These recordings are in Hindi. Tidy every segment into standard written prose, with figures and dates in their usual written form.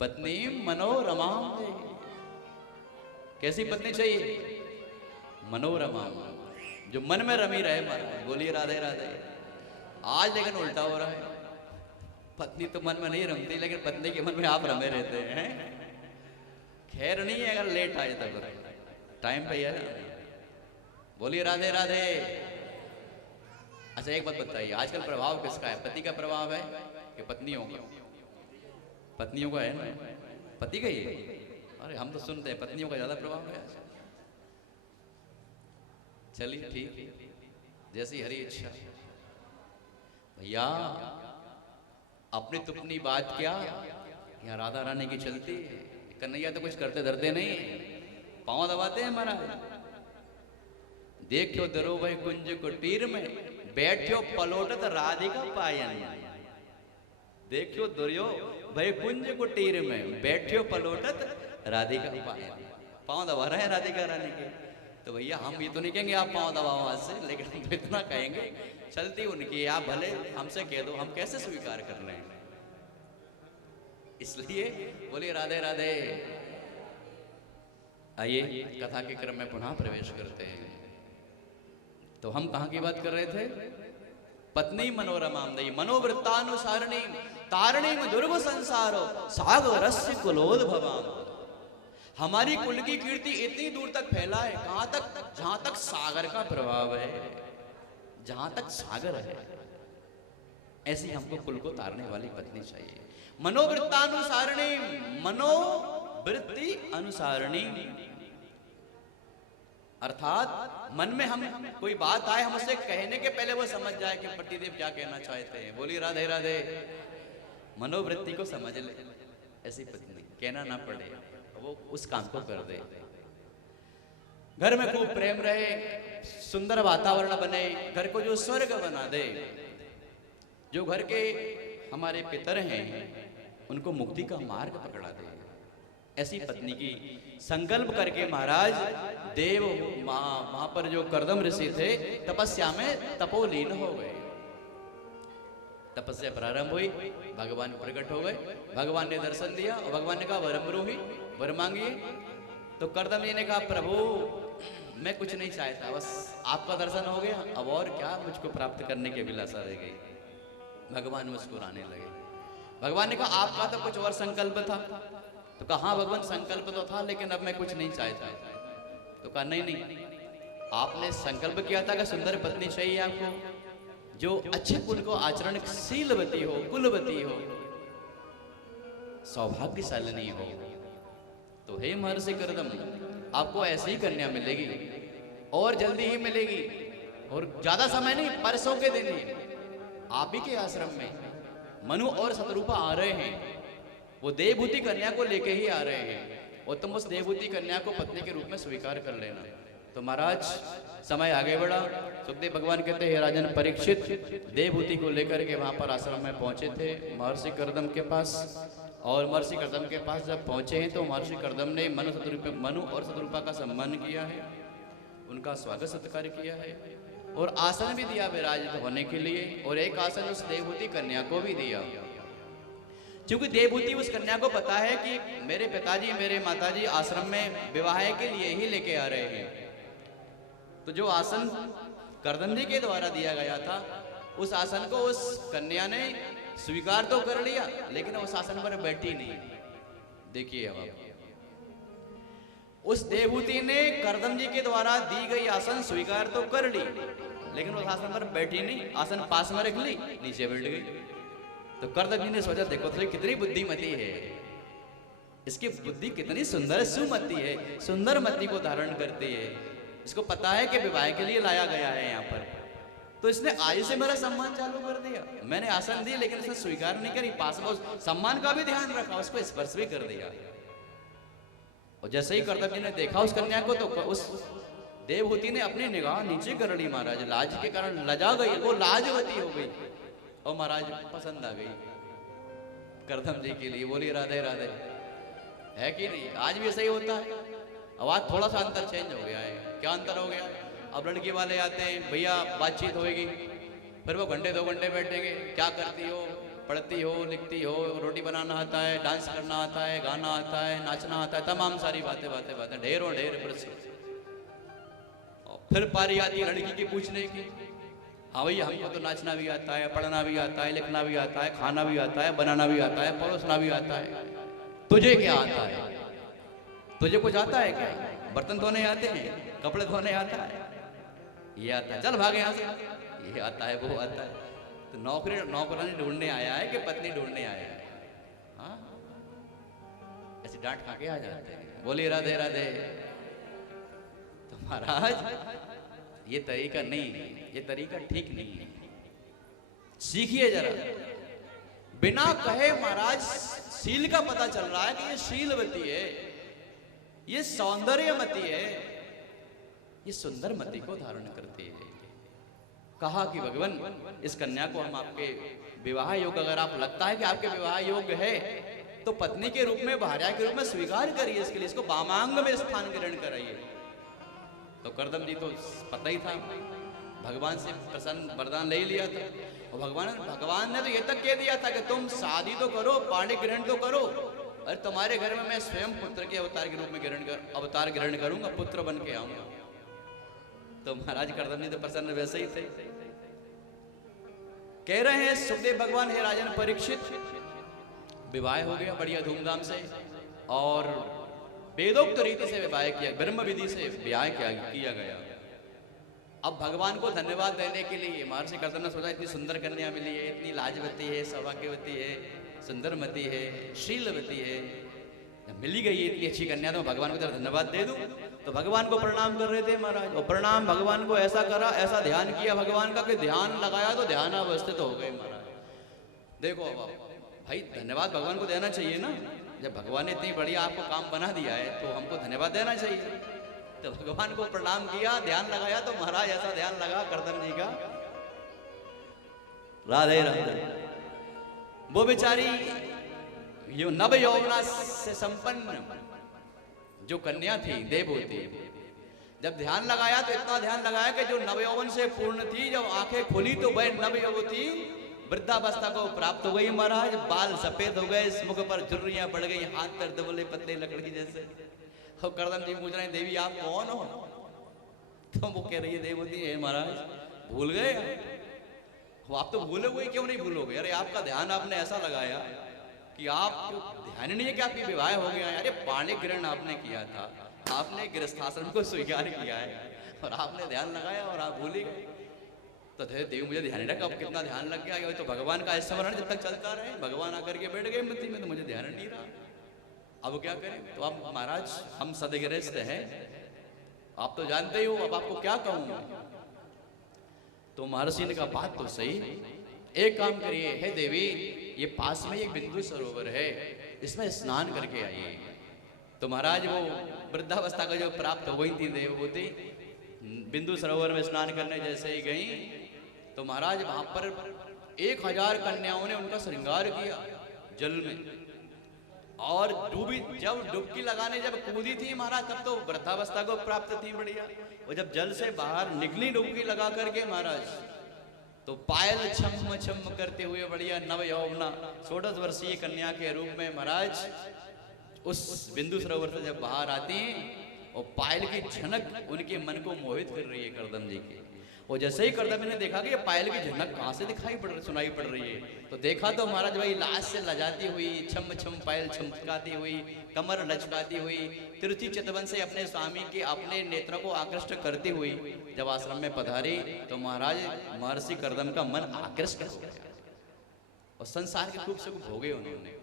पत्नी मनोरमा। कैसी पत्नी चाहिए? मनोरमा, जो मन में रमी रहे। महाराज बोलिए राधे राधे। आज लेकिन उल्टा हो रहा है, पत्नी तो मन में नहीं रमती, लेकिन पत्नी के मन में आप रमे रहते हैं। खैर नहीं है, अगर लेट आए तब टाइम पे है। बोलिए राधे राधे। अच्छा एक बात बताइए, आजकल प्रभाव किसका है? पति का प्रभाव है कि पत्नियों का? पत्नियों का है ना, पति का ही है। अरे हम तो सुनते हैं पत्नियों का ज्यादा प्रभाव है। चलिए ठीक, जैसी हरी इच्छा। भैया अपनी तुपनी बात क्या, यहाँ राधा रानी की चलती है। कन्हैया तो कुछ करते धरते नहीं, पांव दबाते हैं महाराज। देखो दरो भाई कुंज कुटीर में बैठो पलोटत राधिका पायन। देखो दुर्यो भाई कुंज कुटीर में बैठो पलोटत राधिका पायन। पांव दबा रहे हैं राधिका रानी के। तो भैया हम ये तो नहीं कहेंगे आप पांव दबाओ आज से, लेकिन हम तो इतना कहेंगे चलती उनकी, आप भले हमसे कह दो, हम कैसे स्वीकार कर रहे हैं। इसलिए बोलिए राधे राधे। आइए कथा के क्रम में पुनः प्रवेश करते हैं। तो हम कहां की बात कर रहे थे? पत्नी मनोरमाम दई मनोवृत्तानुसारिणी तारिणी दुर्ग संसारो सागरस्य कुलोद्भवाम। हमारी कुल की कीर्ति इतनी दूर तक फैला है, कहां तक? जहां तक सागर का प्रभाव है, जहां तक सागर है। ऐसी हमको कुल को तारने वाली पत्नी चाहिए। मनोवृत्तानुसारिणी, मनोवृत्ति अनुसारिणी, अर्थात मन में हम कोई बात आए, हम उसे कहने के पहले वो समझ जाए कि पतिदेव क्या कहना चाहते हैं। बोलिए राधे राधे। मनोवृत्ति को समझ ले, ऐसी पत्नी कहना ना पड़े, वो उस काम को कर दे। घर में खूब प्रेम रहे, सुंदर वातावरण बने, घर को जो स्वर्ग बना दे। जो घर के हमारे पितर हैं उनको मुक्ति का मार्ग पकड़ा दे। ऐसी पत्नी की संकल्प करके महाराज देव वहां पर जो कर्दम ऋषि थे तपस्या में तपोलीन हो गए। तपस्या प्रारंभ हुई, भगवान प्रकट हो गए। भगवान ने दर्शन दिया और भगवान ने कहा वरमरूही, वर मांगिए। तो कर्दम जी ने कहा प्रभु मैं कुछ नहीं चाहता, बस आपका दर्शन हो गया, अब और क्या मुझको प्राप्त करने की अभिलाषा रह गई। भगवान मुस्कुराने लगे। भगवान ने कहा आपका तो कुछ और संकल्प था। तो कहा हाँ भगवान संकल्प तो था, लेकिन अब मैं कुछ नहीं चाहता। तो कहा नहीं नहीं, आपने संकल्प किया था कि सुंदर पत्नी चाहिए आपको, जो अच्छे कुल को आचरणशीलवती हो, कुलवती हो, सौभाग्यशालिनी हो। तो हे महर्षि कर्दम, आपको ऐसी ही कन्या मिलेगी और जल्दी ही मिलेगी, और ज्यादा समय नहीं, परसों के दिन ही आप ही के आश्रम में मनु और शतरूपा आ रहे हैं। वो देवभूति कन्या को लेके ही आ रहे हैं, और तुम उस देवभूति कन्या को पत्नी के रूप में स्वीकार कर लेना। तो महाराज समय आगे बढ़ा। सुखदेव भगवान कहते हैं राजन परीक्षित देवभूति को लेकर के वहां पर आश्रम में पहुंचे थे महर्षि कर्दम के पास। और महर्षि कर्दम के पास जब पहुंचे हैं तो महर्षि कर्दम ने मनु और शतरूपा का सम्मान किया है, उनका स्वागत सत्कार किया है, और आसन भी दिया विराजित होने के लिए, और एक आसन उस देवभूति कन्या को भी दिया। क्योंकि देवभूति उस कन्या को पता है कि मेरे पिताजी मेरे माताजी आश्रम में विवाह के लिए ही लेके आ रहे हैं। तो जो आसन कर्दम जी के द्वारा दिया गया था, उस आसन को उस कन्या ने स्वीकार तो कर लिया, लेकिन उस आसन पर बैठी नहीं। देखिए अब उस देवभूति ने कर्दम जी के द्वारा दी गई आसन स्वीकार तो कर ली, लेकिन उस आसन पर बैठी नहीं, आसन पास में रख ली, नीचे बैठ गई। तो कर्दम जी ने सोचा देखो तो कितनी बुद्धिमती है, इसकी बुद्धि कितनी सुंदर सुमति है, सुंदर मति को धारण करती है। इसको पता है कि विवाह के लिए लाया गया है यहाँ पर, तो इसने आज से मेरा सम्मान चालू कर दिया। मैंने आसन दी लेकिन इसने स्वीकार नहीं करी, पास में सम्मान का भी ध्यान रखा, उसको स्पर्श भी कर दिया। और जैसे ही कर्दम जी ने देखा उस कन्या को, तो उस देवभूति ने अपनी निगाह नीचे कर ली महाराज, लाज के कारण लजा गई, वो लाजवती हो गई, और महाराज पसंद आ गई कर्दम जी के लिए। बोलिए राधे राधे। है कि नहीं? आज भी ऐसा ही होता है। अब आज थोड़ा सा अंतर चेंज हो गया है। क्या अंतर हो गया? अब लड़की वाले आते हैं, भैया बातचीत होगी, फिर वो घंटे 2 घंटे बैठेंगे, क्या करती हो, पढ़ती हो, लिखती हो, रोटी बनाना आता है, डांस करना आता है, गाना आता है, नाचना आता है, तमाम सारी बातें बातें बातें ढेरों ढेर प्रसिद्ध। और फिर पारी आती है लड़की की पूछने की, हाँ भैया हमको तो नाचना भी आता है, पढ़ना भी आता है, लिखना भी आता है, खाना भी आता है, बनाना भी आता है, परोसना भी आता है, तुझे क्या आता है? तुझे कुछ आता है क्या? बर्तन धोने आते हैं, कपड़े धोने आता है? ये आता है, चल भागे यहाँ से। ये आता है, वो आता है। तो नौकरानी ढूंढने आया है कि पत्नी ढूंढने आया है? हाँ, ऐसे डांट खा के आ जाते हैं। बोलिए राधे राधे। तो महाराज ये तरीका नहीं है, ये तरीका ठीक नहीं है। सीखिए जरा। बिना कहे महाराज शील का पता चल रहा है कि ये शीलवती है, ये सौंदर्यमती है, ये सुंदरमती को धारण करती है। कहा कि भगवान इस कन्या को हम आपके विवाह योग्य, अगर आप लगता है कि आपके विवाह योग्य है तो पत्नी के रूप में, भार्या के रूप में स्वीकार करिए। इसके लिए इसको वामांग में स्थान ग्रहण कराइए। तो करदम जी तो पता ही था, भगवान से प्रसन्न वरदान ले लिया था। और भगवान ने तो ये तक कह दिया था कि तुम शादी तो करो, पाणी ग्रहण तो करो, अरे तुम्हारे घर में मैं स्वयं पुत्र के अवतार के रूप में अवतार ग्रहण करूंगा, पुत्र बन के आऊंगा। तो महाराज करदम जी तो प्रसन्न वैसे ही थे। कह रहे हैं सुखदेव भगवान, हे राजन परीक्षित, विवाह हो गया बढ़िया धूमधाम से और वेदोक्त रीति से विवाह किया, ब्रह्म विधि से विवाह किया गया। अब भगवान को धन्यवाद देने के लिए महर्षि करदम ने सोचा, इतनी सुंदर कन्या मिली है, इतनी लाजवती है, सौभाग्यवती है, सुंदरमती है, शीलवती है, मिली गई है इतनी अच्छी कन्या, तो भगवान को धन्यवाद दे दूं। तो भगवान को प्रणाम कर रहे थे महाराज, और प्रणाम भगवान को ऐसा करा, ऐसा ध्यान किया भगवान का कि ध्यान लगाया तो ध्यान अवस्थित हो गए महाराज। देखो अब भाई धन्यवाद भगवान को देना चाहिए ना, जब भगवान ने इतनी बढ़िया आपको काम बना दिया है तो हमको धन्यवाद देना चाहिए। तो भगवान को प्रणाम किया, ध्यान लगाया, तो महाराज ऐसा ध्यान लगा करदम जी का, राधे राधे। वो बेचारी ये नव यौवना से संपन्न जो कन्या थी देवहूति, जब ध्यान लगाया तो इतना ध्यान लगाया कि जो नव यौवन से पूर्ण थी, जब आंखें खुली तो वह नव यौवती वृद्धावस्था को प्राप्त हो गई महाराज। बाल सफेद हो गए, मुख पर झुर्रियां पड़ गई, हाथ पैर दबले पतले लकड़ी जैसे। और करदम जी पूछ रहे हैं, देवी आप कौन हो? तो वो कह रही है, देवहूति है महाराज, भूल गए? आप तो भूले हुए, क्यों नहीं भूलोगे? अरे आपका ध्यान आपने ऐसा लगाया कि आप ध्यान नहीं है कि आपकी विवाह हो गया है। अरे पाणी ग्रहण आपने किया था, आपने गृहस्थाश्रम को स्वीकार किया है और आपने ध्यान लगाया और आप भूल गए। तो देवी मुझे ध्यान नहीं रखा, अब कितना ध्यान लग गया। तो भगवान का स्मरण जब तक चलता रहे, भगवान आकर के बैठ गए मति में, तो मुझे ध्यान नहीं रहा, अब क्या करें? तो अब महाराज हम सदगृहस्थ हैं, आप तो जानते ही हो, अब आपको क्या कहूँ। तो महर्षि ने कहा बात तो सही, एक काम करिए, हे देवी ये पास में एक बिंदु सरोवर है, इसमें स्नान करके आइए। तो महाराज वो वृद्धावस्था का जो प्राप्त हो गई थी देवहूति, बिंदु सरोवर में स्नान करने जैसे ही गई तो महाराज वहां पर 1000 कन्याओं ने उनका श्रृंगार किया जल में। और जब डुबकी लगाने जब कूदी थी महाराज, तब तो वृद्धावस्था को प्राप्त थी बढ़िया। और जब जल से बाहर निकली डुबकी लगा करके महाराज, तो पायल छम छम करते हुए बढ़िया नव यौवना 16 वर्षीय कन्या के रूप में महाराज उस बिंदु सरोवर से जब बाहर आती हैं, और पायल की झनक उनके मन को मोहित कर रही है करदम जी की। और जैसे ही करदम ने देखा कि ये पायल की झनक कहाँ से सुनाई पड़ रही है, तो देखा तो महाराज भाई लाश से लजाती हुई, छम छम पायल छमकाती हुई, कमर लचकाती हुई, तिरुचि चितवन से अपने स्वामी के अपने नेत्रों को आकृष्ट करती हुई जब आश्रम में पधारी, तो महाराज महर्षि करदम का मन आकृष्ट हो गया और संसार के खूब सुख भोगे उन्होंने।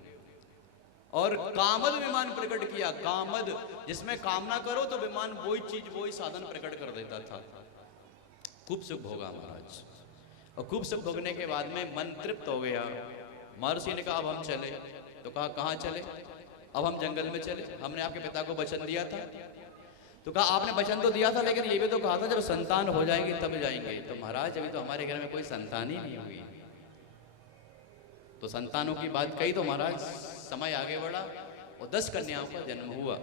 और कामद विमान प्रकट किया, कामद जिसमें कामना करो तो विमान वही चीज वही साधन प्रकट कर देता था। खूब सुख भोगा महाराज, और खूब सुख भोगने के बाद में मन तृप्त हो गया। महर्षि ने कहा अब हम चले, तो कहा कहाँ चले? अब हम जंगल में चले, हमने आपके पिता को वचन दिया था। तो कहा आपने वचन तो दिया था, लेकिन ये भी तो कहा था जब संतान हो जाएंगे तब जाएंगे। तो महाराज अभी तो हमारे घर में कोई संतान ही नहीं हुई। तो संतानों की बात कही तो महाराज समय आगे बढ़ा और 10 कन्याओं का जन्म हुआ।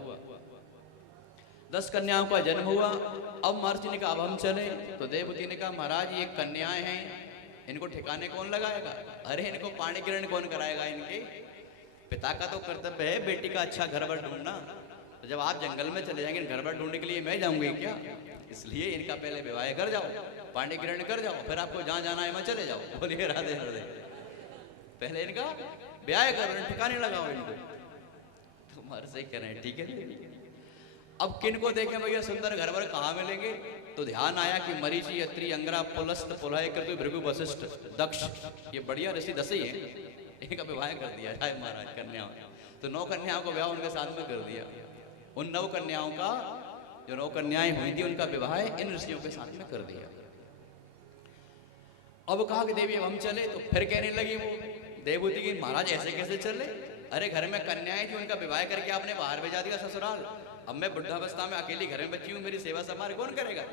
10 कन्याओं का जन्म हुआ। अब महर्षि ने कहा अब हम चले, तो देवहूति ने कहा महाराज ये कन्याएं हैं, इनको ठिकाने कौन लगाएगा? अरे इनको पाणी ग्रहण कौन कराएगा? इनके पिता का तो कर्तव्य है बेटी का अच्छा घर बार ढूंढना। तो जब आप जंगल में चले जाएंगे घर बार ढूंढने के लिए मैं जाऊंगी क्या? इसलिए इनका पहले विवाह कर जाओ, पाणी ग्रहण कर जाओ, फिर आपको जहां जाना है वहां चले जाओ। बोलिए राधे राधे। पहले इनका ब्याह करो, ठिकाने लगाओ इनको। तुम्हारे से कह रहे हैं, ठीक है। अब किन को देखें भैया सुंदर घर बार कहाँ मिलेंगे? तो ध्यान आया कि मरीचि, अत्रि, अंगरा, पुलस्त, पुलह, कृतु, भृगु, वशिष्ठ, दक्ष, ये बढ़िया ऋषि 10 ही है। इनका विवाह कर दिया जाए महाराज कन्याओं। तो 9 कन्याओं का विवाह उनके साथ में कर दिया। उन 9 कन्याओं का, जो 9 कन्याएं हुई थी, उनका विवाह इन ऋषियों के साथ में कर दिया। अब कहा कि देवी अब हम चले। तो फिर कहने लगी वो देवभूति की, महाराज ऐसे कैसे चले? अरे घर में कन्याएं थी, उनका विवाह करके आपने बाहर भेजा दिया ससुराल। अब मैं बुढ़ावस्था में अकेली घर में बची हूँ, मेरी सेवा संभाल कौन करेगा?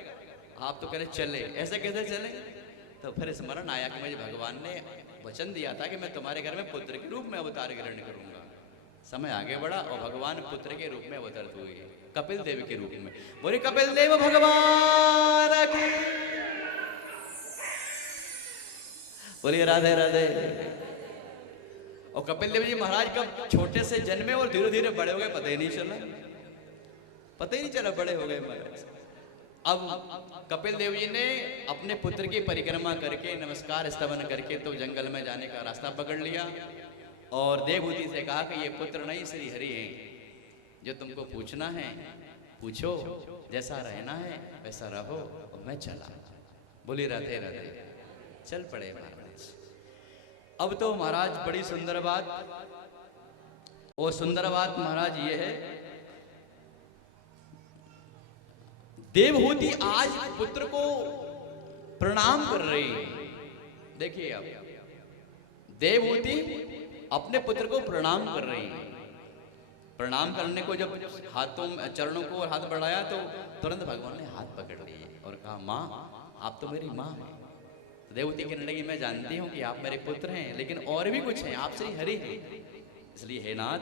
आप तो कह रहे चले, ऐसे कैसे चले? तो फिर स्मरण आया कि मुझे भगवान ने वचन दिया था कि मैं तुम्हारे घर में पुत्र के रूप में अवतार ग्रहण करूंगा। समय आगे बढ़ा और भगवान पुत्र के रूप में अवतरित हुए, कपिल देव के रूप में। बोले कपिल देव भगवान की, बोलिए राधे राधे। और कपिल देव जी महाराज कब छोटे से जन्मे और धीरे धीरे बड़े हो गए, पता ही नहीं चला, पता ही नहीं चला बड़े हो गए महाराज। अब कपिल देव जी ने अपने पुत्र की परिक्रमा करके, नमस्कार स्तवन करके तो जंगल में जाने का रास्ता पकड़ लिया और देवभूति से कहा कि ये पुत्र नहीं श्री हरि हैं, जो तुमको पूछना है पूछो, जैसा रहना है वैसा रहो। और मैं चला। बोली राधे राधे। चल पड़े महाराज। अब तो महाराज बड़ी सुंदर बात, वो सुंदर बात महाराज ये है, देवहूति आज पुत्र को प्रणाम कर रही है। देखिए अब देवहूति अपने पुत्र को प्रणाम कर रही है। प्रणाम करने को जब हाथों चरणों को और हाथ बढ़ाया तो तुरंत भगवान ने हाथ पकड़ लिए और कहा, माँ आप तो मेरी माँ हैं। तो देवहूति कहने लगी, मैं जानती हूँ कि आप मेरे पुत्र हैं, लेकिन और भी कुछ हैं, आप श्री हरि हैं। इसलिए हे नाथ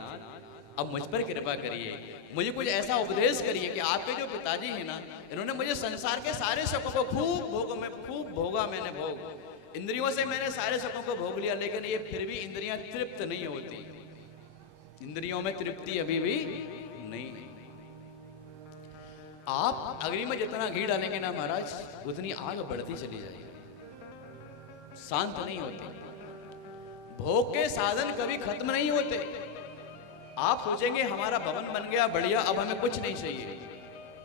अब मुझ पर कृपा करिए, मुझे कुछ ऐसा उपदेश करिए कि आपके जो पिताजी हैं ना, इन्होंने मुझे संसार के सारे सुखों को खूब भोगा मैंने भोग, इंद्रियों से मैंने सारे सुखों को भोग लिया, लेकिन ये फिर भी इंद्रियां तृप्त नहीं होती, इंद्रियों में तृप्ति अभी भी नहीं। आप अग्नि में जितना घी डालेंगे ना महाराज, उतनी आग बढ़ती चली जाएगी, शांत नहीं होती। भोग के साधन कभी खत्म नहीं होते। आप सोचेंगे हमारा भवन बन गया बढ़िया, अब हमें कुछ नहीं चाहिए,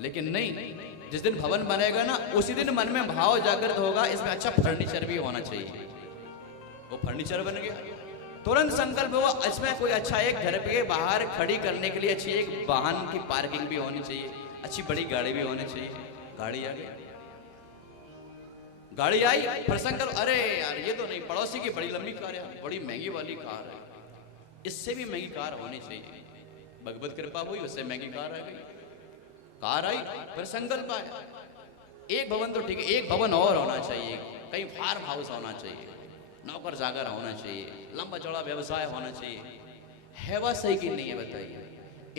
लेकिन नहीं, जिस दिन भवन बनेगा ना उसी दिन मन में भाव जागृत होगा, इसमें अच्छा फर्नीचर भी होना चाहिए। वो फर्नीचर बन गया, तुरंत संकल्प हुआ इसमें कोई अच्छा एक घर के बाहर खड़ी करने के लिए अच्छी एक वाहन की पार्किंग भी होनी चाहिए, अच्छी बड़ी गाड़ी भी होनी चाहिए। गाड़ी आ गई, गाड़ी आई, फिर संकल्प, अरे यार ये तो नहीं, पड़ोसी की बड़ी लंबी कार है, बड़ी महंगी वाली कार है, इससे भी महंगी कार होनी चाहिए। भगवत कृपा हुई, उससे महंगी कार आ गई, कार आई, फिर संकल्प आया, एक भवन तो ठीक है, एक भवन और होना चाहिए, कहीं फार्म हाउस होना चाहिए, नौकर जागर होना चाहिए, लंबा चौड़ा व्यवसाय होना चाहिए। है वह सही कि नहीं है बताइए?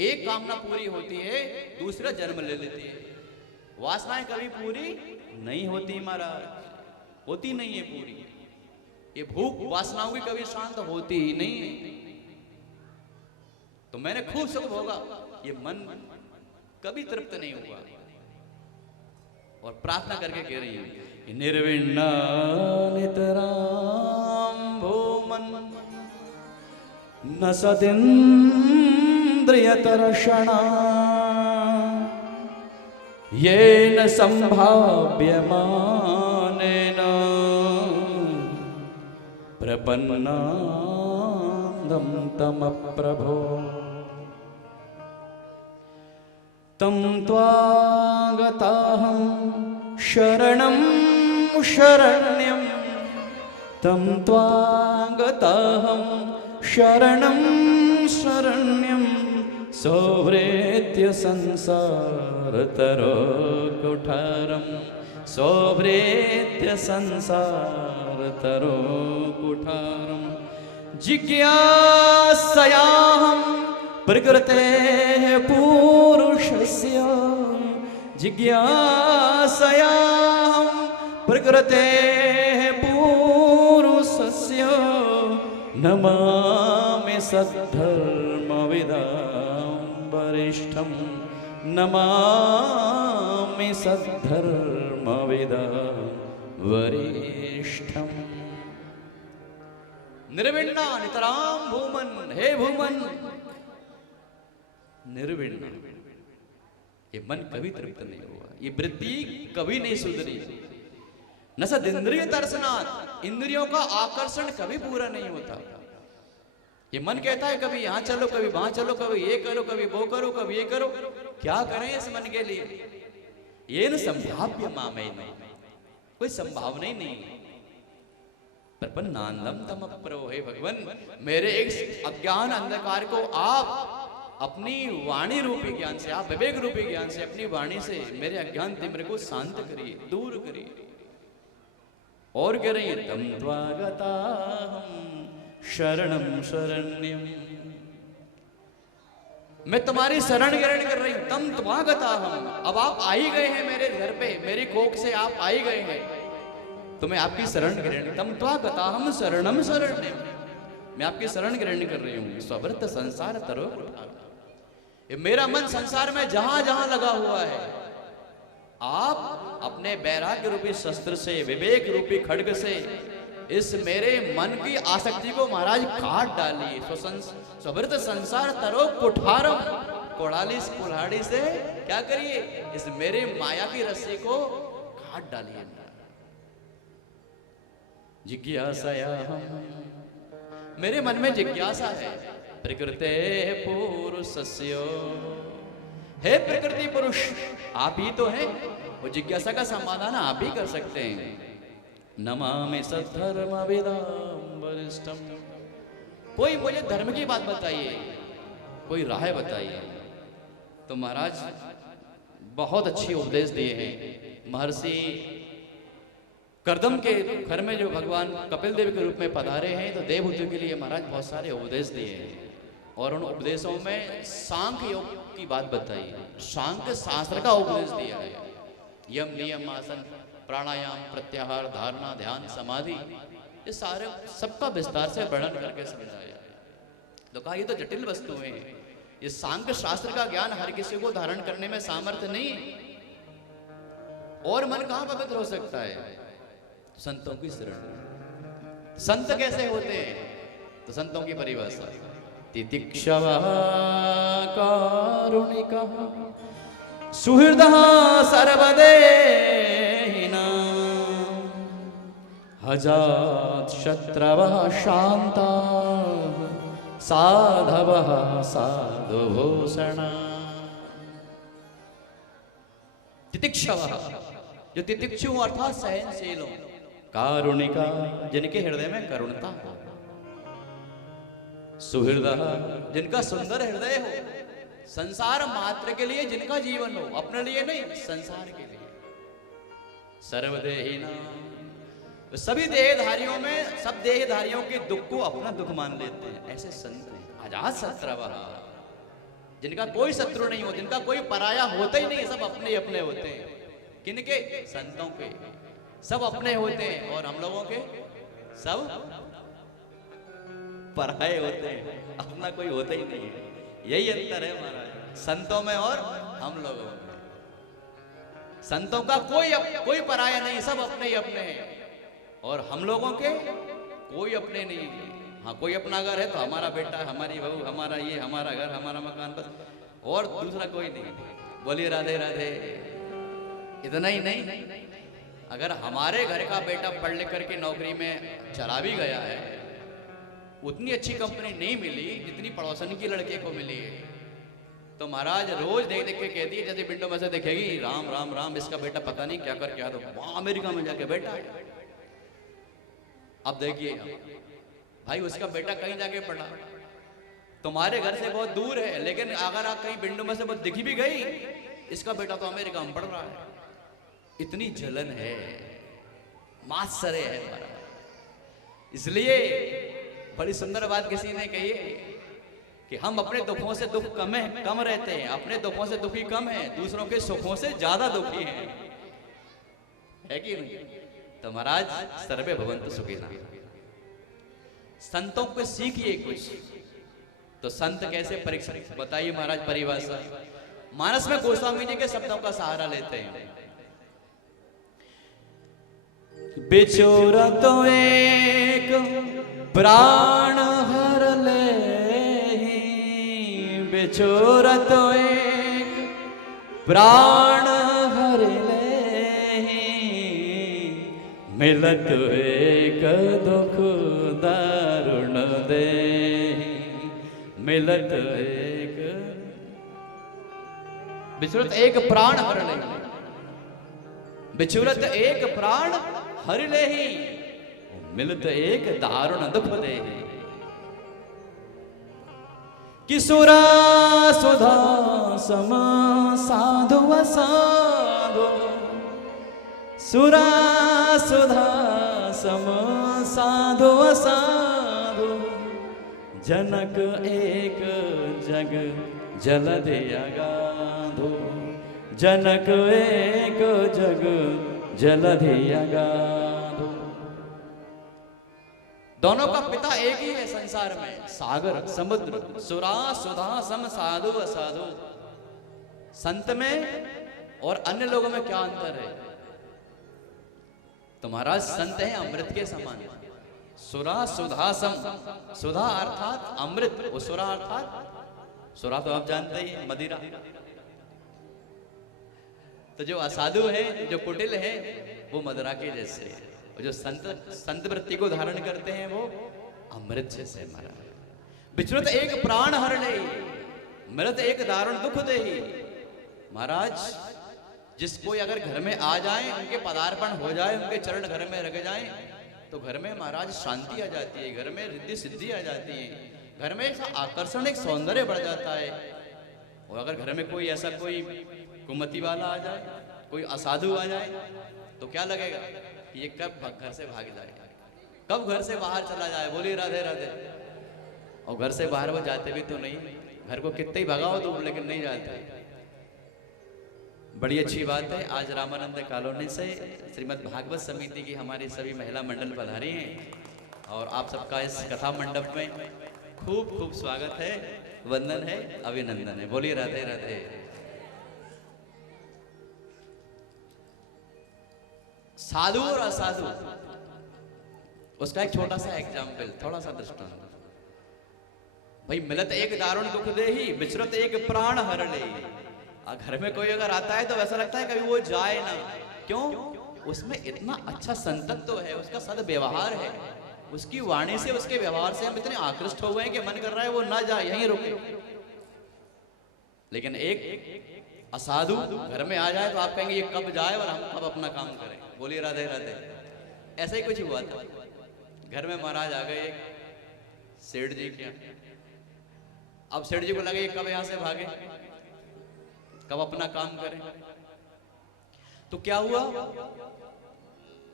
एक कामना पूरी होती है, दूसरा जन्म ले लेती है। वासनाएं कभी पूरी नहीं होती महाराज, होती नहीं है पूरी। ये भूख वासनाओं की कभी शांत होती ही नहीं है। तो मैंने खूब सुख भोगा, ये मन कभी तृप्त नहीं हुआ। और प्रार्थना करके कह रही है, निर्विण्ण नितराम भूमन न सदिन्द्रियतर्षणा येन संभाव्यमानेन प्रपन्नादं तमप्रभो तं त्वागताहं शरणं शरण्यं तं त्वागताहं शरणं शरण्यं सौव्रेत्य संसारतरो कुठारं सौव्रेत्य संसारतरो कुठारं जिज्ञासयाहं प्रकृतेः पुरुषस्य जिज्ञासयाहं प्रकृतेः पुरुषस्य नमामि सद्धर्मविदां वरिष्ठं नमामि सद्धर्मविदां वरिष्ठं। निर्विण्णा नितरां भूमन, हे भूमन निर्विण्णा। ये मन कभी तृप्त नहीं हुआ, ये वृत्ति कभी नहीं सुधरी। न सद इंद्रिय दर्शनात्, इंद्रियों का आकर्षण कभी पूरा नहीं होता। ये मन कहता है कभी यहां चलो, कभी वहां चलो, कभी ये करो, कभी वो करो, कभी ये करो। क्या करें इस मन के लिए? ये न संभाव्य मामे, कोई संभावना ही नहीं। प्रपन्नानंदम तम अपरो, हे भगवान मेरे एक अज्ञान अंधकार को आप अपनी वाणी रूपी ज्ञान से, आप विवेक रूपी ज्ञान से, अपनी वाणी से मेरे अज्ञान तिम्र को शांत करिए, दूर करिए। और कह रही है तम त्वागताहं शरणं शरण्यं, मैं तुम्हारी शरण ग्रहण कर रही हूं। तम त्वागताहं, अब आप आ ही गए हैं मेरे घर पे, मेरी कोख से आप आ ही गए हैं, तो मैं आपकी शरण ग्रहण। तम त्वागताहं शरणं शरण्यं, मैं आपकी शरण ग्रहण कर रही हूं। स्वव्रत संसार तरो, ये मेरा मन संसार में जहां जहां लगा हुआ है, आप अपने वैराग्य रूपी शस्त्र से, विवेक रूपी खड्ग से इस मेरे मन की आसक्ति को महाराज काट डालिए। स्वव्रत संसार तरो कुठारम, कुल्हाड़ी से क्या करिए? इस मेरे माया की रस्सी को काट डालिए। जिज्ञासाया, मेरे मन में जिज्ञासा है। प्रकृते पुरुषस्य, हे प्रकृति पुरुष आप ही तो हैं, वो जिज्ञासा का समाधान आप ही कर सकते हैं। नमामि सद्धर्मविदां वरिष्ठं, कोई मुझे धर्म की बात बताइए, कोई राह बताइए। तो महाराज बहुत अच्छी उपदेश दिए हैं। महर्षि कर्दम के घर में जो भगवान कपिल देव के रूप में पधारे हैं, तो देवहूतियों के लिए महाराज बहुत सारे उपदेश दिए हैं। और उन उपदेशों में सांख्य योग की बात बताई, सांख्य शास्त्र का उपदेश दिया है। यम नियम आसन प्राणायाम प्रत्याहार धारणा ध्यान समाधि, ये सारे सबका विस्तार से वर्णन करके समझाया। तो कहा ये तो जटिल वस्तुएं हैं, ये सांख्य शास्त्र का ज्ञान हर किसी को धारण करने में सामर्थ्य नहीं। और मन कहां पवित्र हो सकता है? संतों की शरण। संत कैसे होते हैं? तो संतों की परिभाषा तितिक्षवः कारुणिकः सुहृदः सर्वदेहिनां अजातशत्रवः शान्ताः साधवः साधुभूषणाः। तितिक्षवः, जो तितिक्षु अर्थात सहनशील हो। कारुणिका, जिनके हृदय में करुणता हो। सुहृदः, जिनका सुंदर हृदय हो, संसार मात्र के लिए जिनका जीवन हो, अपने लिए नहीं, संसार के लिए। सर्वदेहिनां, सभी देहधारियों में, सब देहधारियों के दुख को अपना दुख मान लेते हैं, ऐसे संत हैं। अजात शत्रवः, जिनका कोई शत्रु नहीं हो, जिनका कोई पराया होता ही नहीं, सब अपने अपने होते हैं। किनके? संतों के। सब अपने होते हैं और हम लोगों के सब पराये होते हैं, अपना कोई होता ही नहीं है। यही अंतर है महाराज संतों में और हम लोगों में। संतों का कोई पराया नहीं, सब अपने ही अपने हैं। और हम लोगों के कोई अपने नहीं है। हाँ, कोई अपना घर है तो हमारा बेटा, हमारी बहू, हमारा ये, हमारा घर, हमारा मकान, बस, और दूसरा कोई नहीं। बोलिए राधे राधे। इतना ही नहीं, अगर हमारे घर का बेटा पढ़ लिख करके नौकरी में चला भी गया है, उतनी अच्छी कंपनी नहीं मिली जितनी पड़ोसन की लड़के को मिली है, तो महाराज रोज देख देख के कहती है, जैसे विंडो में से देखेगी, राम राम राम, इसका बेटा पता नहीं क्या कर क्या, तो वहां अमेरिका में जाके बैठा है। अब देखिए भाई, उसका बेटा कहीं जाके पढ़ा, तुम्हारे घर से बहुत दूर है, लेकिन अगर आप कहीं विंडो में से बहुत दिखी भी गई, इसका बेटा तो अमेरिका में पढ़ रहा है। इतनी जलन है, मात्सर्य है हमारा। इसलिए बड़ी सुंदर बात किसी ने कही है कि हम अपने दुखों से दुख कम रहते हैं, अपने दुखों से दुखी कम है, दूसरों के सुखों से ज्यादा दुखी हैं, है कि नहीं? तो महाराज सर्वे भवन्तु सुखिनः। संतों को सीखिए कुछ। तो संत कैसे परीक्षा, बताइए महाराज परिभाषा। मानस में गोस्वामी जी के शब्दों का सहारा लेते हैं। बिछोर तो एक प्राण हर ले, बिछोर तो एक प्राण हर ले, मिलत एक दुख दारुण दे, मिलत एक, बिछुरत एक प्राण हर ले, बिछुरत एक प्राण हर ले, मिलत एक दारुण दुख दे। किशोरा सुधा सम साधु साधु, सुरा सुधा सम साधु साधु, जनक एक जग जलधि अगाधु, जनक एक जग जलधि अगाधु। दोनों का पिता एक ही है संसार में, सागर समुद्र, सुरा सुधा सम साधु असाधु। संत में और अन्य लोगों में क्या अंतर है? तो महाराज संत है अमृत के समान। सुरा सुधा सम, सुधा अर्थात अमृत, और सुरा अर्थात, सुरा तो आप जानते ही मदिरा। तो जो असाधु है, जो कुटिल है, वो मदिरा के जैसे है। और जो संत वृत्ति को धारण करते हैं वो अमृत जैसे। महाराज बिछुरत एक प्राण हर ले, मृत एक दारुण दुख दे। महाराज जिसको अगर घर में आ जाए, उनके पदार्पण हो जाए, उनके चरण घर में रख जाए, तो घर में महाराज शांति आ जाती है, घर में रिद्धि सिद्धि आ जाती है, घर में एक आकर्षण, एक सौंदर्य बढ़ जाता है। और अगर घर में कोई ऐसा कोई कुमति वाला आ जाए, कोई असाधु आ जाए, तो क्या लगेगा? ये कब घर से भाग जाए, कब घर से बाहर चला जाए। बोलिए राधे राधे। और घर से बाहर वो जाते भी तो नहीं, घर को कितने ही भगाओ तो, लेकिन नहीं जाते। बड़ी अच्छी बात है, आज रामानंद कॉलोनी से श्रीमद् भागवत समिति की हमारी सभी महिला मंडल पधारी हैं, और आप सबका इस कथा मंडप में खूब खूब स्वागत है, वंदन है, अभिनंदन है। बोलिए राधे राधे। साधु और असाधु, उसका एक छोटा सा एग्जाम्पल, थोड़ा सा दृष्टांत। भाई मिलत एक दारुण दुख दे ही, बिछरत एक प्राण हर ले। घर में कोई अगर आता है तो वैसा लगता है कभी वो जाए ना। क्यों? उसमें इतना अच्छा संतत्व है, उसका सद्व्यवहार है, उसकी वाणी से, उसके व्यवहार से हम इतने आकृष्ट हो गए कि मन कर रहा है वो ना जाए, यहीं रुके। लेकिन एक असाधु घर में आ जाए तो आप कहेंगे ये कब जाए और हम कब अपना काम करें। बोलिए राधे राधे। ऐसा ही कुछ हुआ था। घर में महाराज आ गए सेठ जी के। अब सेठ जी को लगे कब यहां से भागे, कब अपना काम करें। तो क्या हुआ,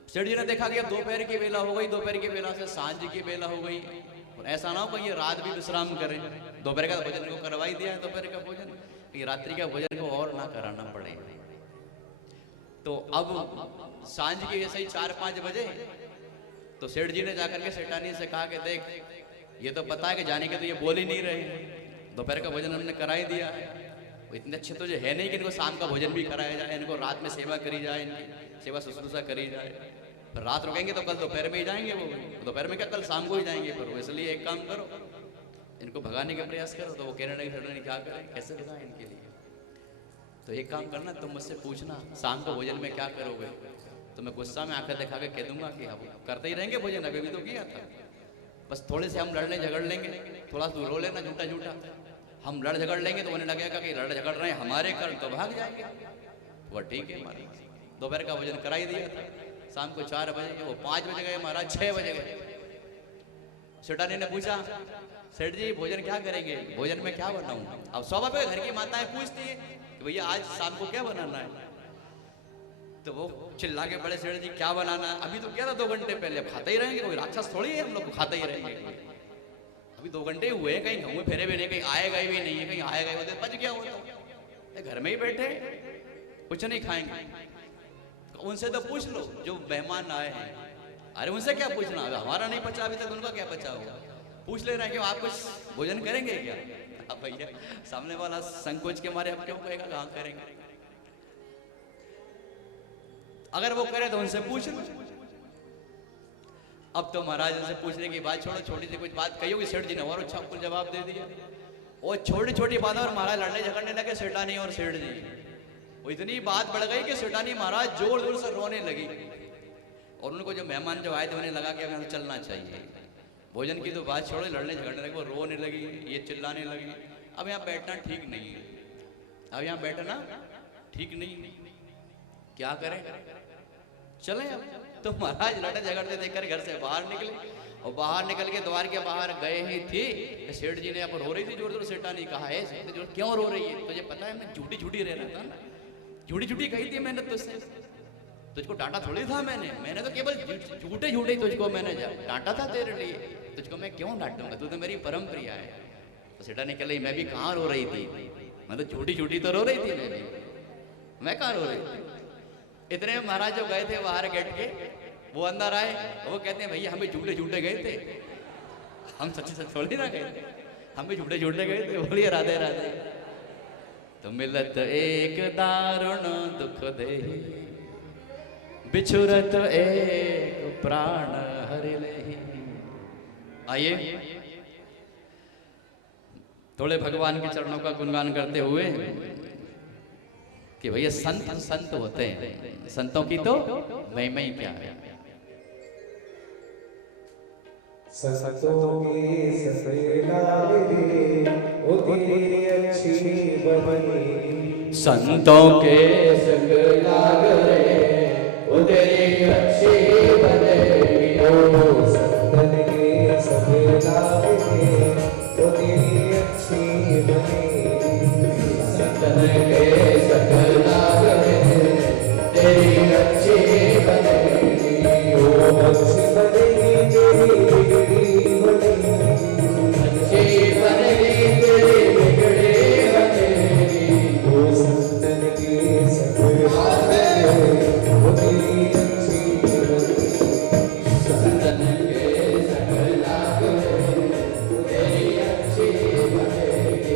सेठ जी ने देखा कि अब दोपहर की बेला हो गई, दोपहर की बेला से सांझ की बेला हो गई, और ऐसा ना हो कि ये रात भी विश्राम करें। दोपहर का भोजन को करवा ही दिया है, दोपहर का भोजन, कि रात्रि का भोजन को और ना कराना पड़े। तो अब सांझ के ऐसे ही 4-5 बजे तो सेठ जी ने जाकर के सेठानी से कहा कि देख ये तो पता है कि जाने के तो ये बोल ही नहीं रहे, दोपहर का भोजन हमने करा ही दिया है, इतने अच्छे तो जो है नहीं कि इनको शाम का भोजन भी कराया जाए, इनको रात में सेवा करी जाए, इनकी सेवा शुश्रूषा करी जाए। फिर रात रुकेंगे तो कल दोपहर में ही जाएंगे, वो दोपहर में क्या कल शाम को ही जाएंगे। फिर इसलिए एक काम करो, इनको भगाने का प्रयास करो। तो वो कहने लगे सेठानी क्या करें, कैसे भगाएं इनके लिए। तो एक काम करना, तुम मुझसे पूछना शाम को भोजन में क्या करोगे, तो मैं गुस्सा में आकर दिखा के कह दूंगा कि हम करते ही रहेंगे भोजन, अभी भी तो किया था, बस थोड़े से हम लड़ने झगड़ लेंगे, थोड़ा सा रो लेना झूठा झूठा, हम लड़ झगड़ लेंगे तो उन्हें लगेगा कि लड़ झगड़ रहे हैं हमारे कर, तो भाग जाएंगे। वह ठीक है महाराज, दोपहर का भोजन करा ही दिया था। शाम को 4 बजे, वो 5 बजे गए महाराज, 6 बजे गए। सेठानी ने पूछा सेठ जी भोजन क्या करेंगे, भोजन में क्या बनाऊं। अब स्वाभाविक घर की माताएं पूछती है कि भैया आज शाम को क्या बनाना है। तो वो चिल्ला के बड़े सेठ जी क्या बनाना है, अभी तो क्या था 2 घंटे पहले, खाते ही रहेंगे, कोई राक्षस थोड़ी है हम लोग खाते ही रहेंगे। अभी 2 घंटे हुए, कहीं घूमे फिरे भी नहीं, कहीं आएगा भी नहीं है, कहीं आएगा ही बच गया होता, घर में ही बैठे कुछ नहीं खाएंगे। उनसे तो पूछ लो जो मेहमान आए हैं, अरे उनसे क्या पूछना, हमारा नहीं पचा अभी तक, उनका क्या पचा होगा। पूछ ले रहे हैं कि आप कुछ भोजन करेंगे क्या। अब भैया सामने वाला संकोच के मारे अब क्यों कहेगा कहाँ करेंगे। अगर वो करे तो उनसे पूछ लो। अब तो महाराज उनसे पूछने की बात छोड़ो, छोटी सी कुछ बात कही होगी, सेठ जी ने और अच्छा आपको जवाब दे दिया। वो छोटी छोटी बातों और महाराज लड़ने झगड़ने लगे सेठानी और सेठ जी। वो इतनी बात बढ़ गई कि सेठानी महाराज जोर जोर से रोने लगी। और उनको जो मेहमान जो आए थे उन्हें लगा कि अब यहाँ चलना चाहिए। भोजन की तो बात छोड़ो, लड़ने झगड़ने लगे, वो रोने लगी, ये चिल्लाने लगी। अब यहाँ बैठना ठीक नहीं है, अब यहाँ बैठना ठीक नहीं, क्या करें, चले अब। तो महाराज लड़े झगड़ते देखकर घर से बाहर निकले, और बाहर निकल के द्वार के बाहर गए ही थे, सेठ जी ने अब रो रही थी जोर जोर। सेठा ने कहा है क्यों रो रही है, तुझे पता है मैं झूठी झूठी रह रहा था ना, झूठी झूठी कही थी मैंने तुझसे, तुझको डांटा थोड़ी था मैंने तो केवल झूठे झूठे तुझको मैंने डांटा था तेरे लिए, तुझको मैं क्यों डांटूंगा, तू तो मेरी परम प्रिया है। तो सेठा ने कहा मैं भी कहाँ रो रही थी, मैं तो झूठी झूठी तो रो रही थी, मैं कहाँ रो रही थी। इतने महाराज जो गए थे बाहर गेट के, वो अंदर आए, वो कहते हैं भैया हम भी झूठे झूठे गए थे, हम सच्ची सच थोड़ी ना गए थे, हम भी झूठे झूठे गए थे। बोलिए राधे राधे। तो मिलत एक दारुण दुख दे, बिछुरत एक प्राण हरि लेहि। आइए थोड़े भगवान के चरणों का गुणगान करते हुए कि भैया संत संत होते हैं, संतों की तो महिमा ही क्या है। संतों की सफेदाई वो तेरी अच्छी बनी, संतों के संग लाग रे वो तेरी अच्छी बनेगी। ओ संतन के सफेदाई वो तेरी अच्छी बनेगी, संतन के संग लाग रे तेरी अच्छी बनेगी। ओ अच्छी बनेगी तेरी बिगड़ी बनेगी, अच्छी बनेगी तेरी बिगड़ी बनेगी। ओ संतन के सफेदाई वो तेरी अच्छी बनेगी, संतन के संग लाग रे तेरी अच्छी बनेगी।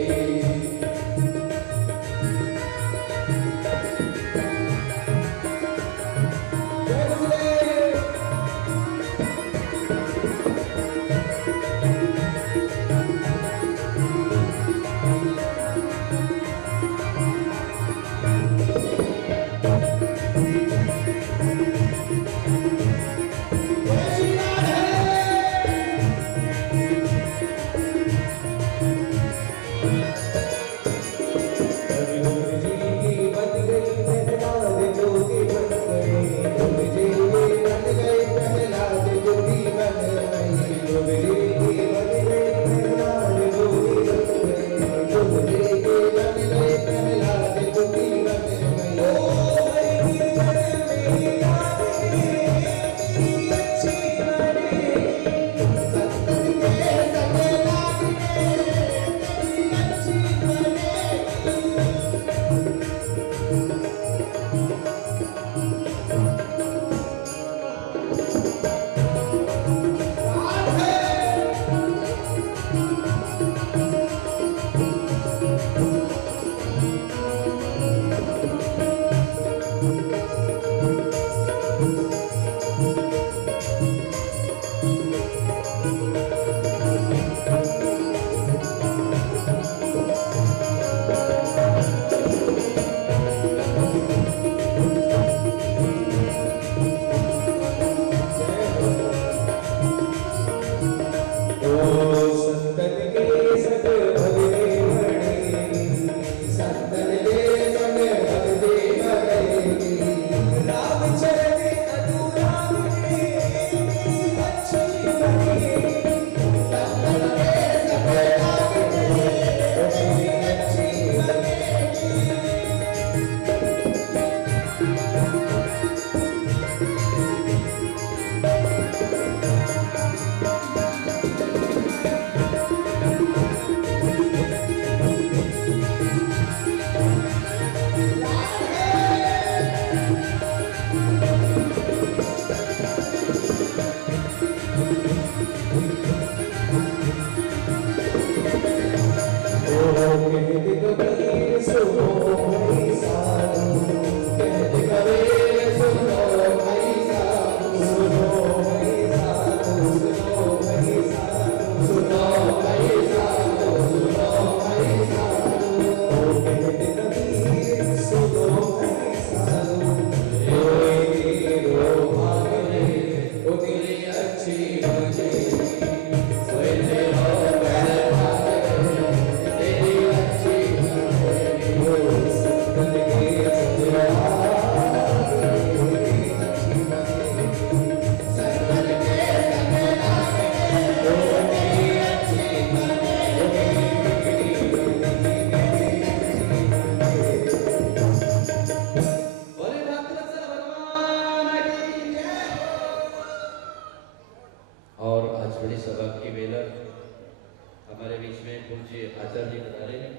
पूज्य आचार्य जी बता रहे हैं।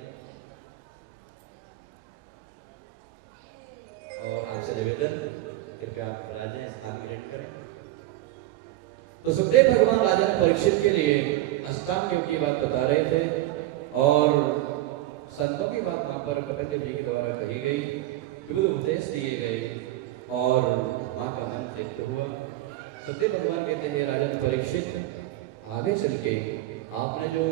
और आपसे निवेदन, कृपया आप राजा स्थान ग्रहण करें। तो सुखदेव भगवान राजा परीक्षित के लिए अष्टांग योग की बात बता रहे थे और संतों की बात वहां पर कपिल देव जी के द्वारा कही गई, विविध उपदेश दिए गए और मां का मन तृप्त हुआ। सुखदेव भगवान कहते हैं राजन परीक्षित, आगे चल के आपने जो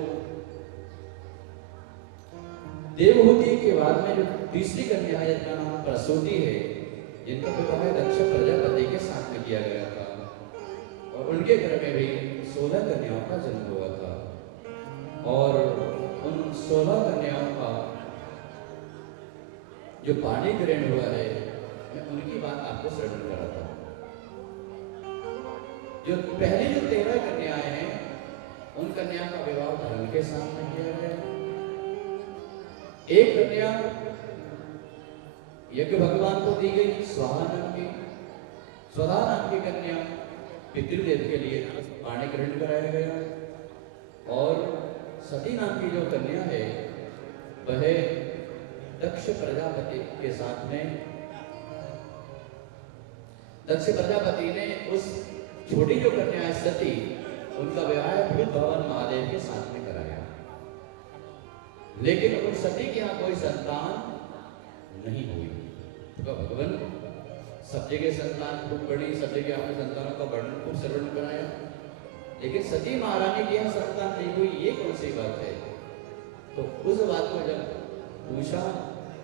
देवहूति के बाद में जो तीसरी कन्या है जिनका नाम प्रसूति है, जिनका विवाह दक्ष प्रजापति के साथ में किया गया था और उनके घर में भी 16 कन्याओं का जन्म हुआ था और उन 16 कन्याओं का जो पाणी ग्रहण हुआ है, मैं उनकी बात आपको श्रवण कर रहा था। जो पहली जो 13 कन्याएं हैं, उन कन्या का विवाह धर्म के साथ में किया गया। एक कन्या यज्ञ भगवान को दी गई, स्वाहा नाम की, स्वधा नाम की कन्या पितृदेव के लिए पाणी ग्रहण कराया गया और सती नाम की जो कन्या है वह दक्ष प्रजापति के साथ में, दक्ष प्रजापति ने उस छोटी जो कन्या है सती, उनका विवाह भूत भवन महादेव के साथ में कराया। लेकिन उन सती के यहाँ कोई संतान नहीं हुई। तो भगवान सब जगह संतान खूब बड़ी, सब जगह आपने संतानों का वर्णन खूब श्रवण कराया, लेकिन सती महारानी के यहाँ संतान नहीं हुई, ये कौन सी बात है? तो उस बात को जब पूछा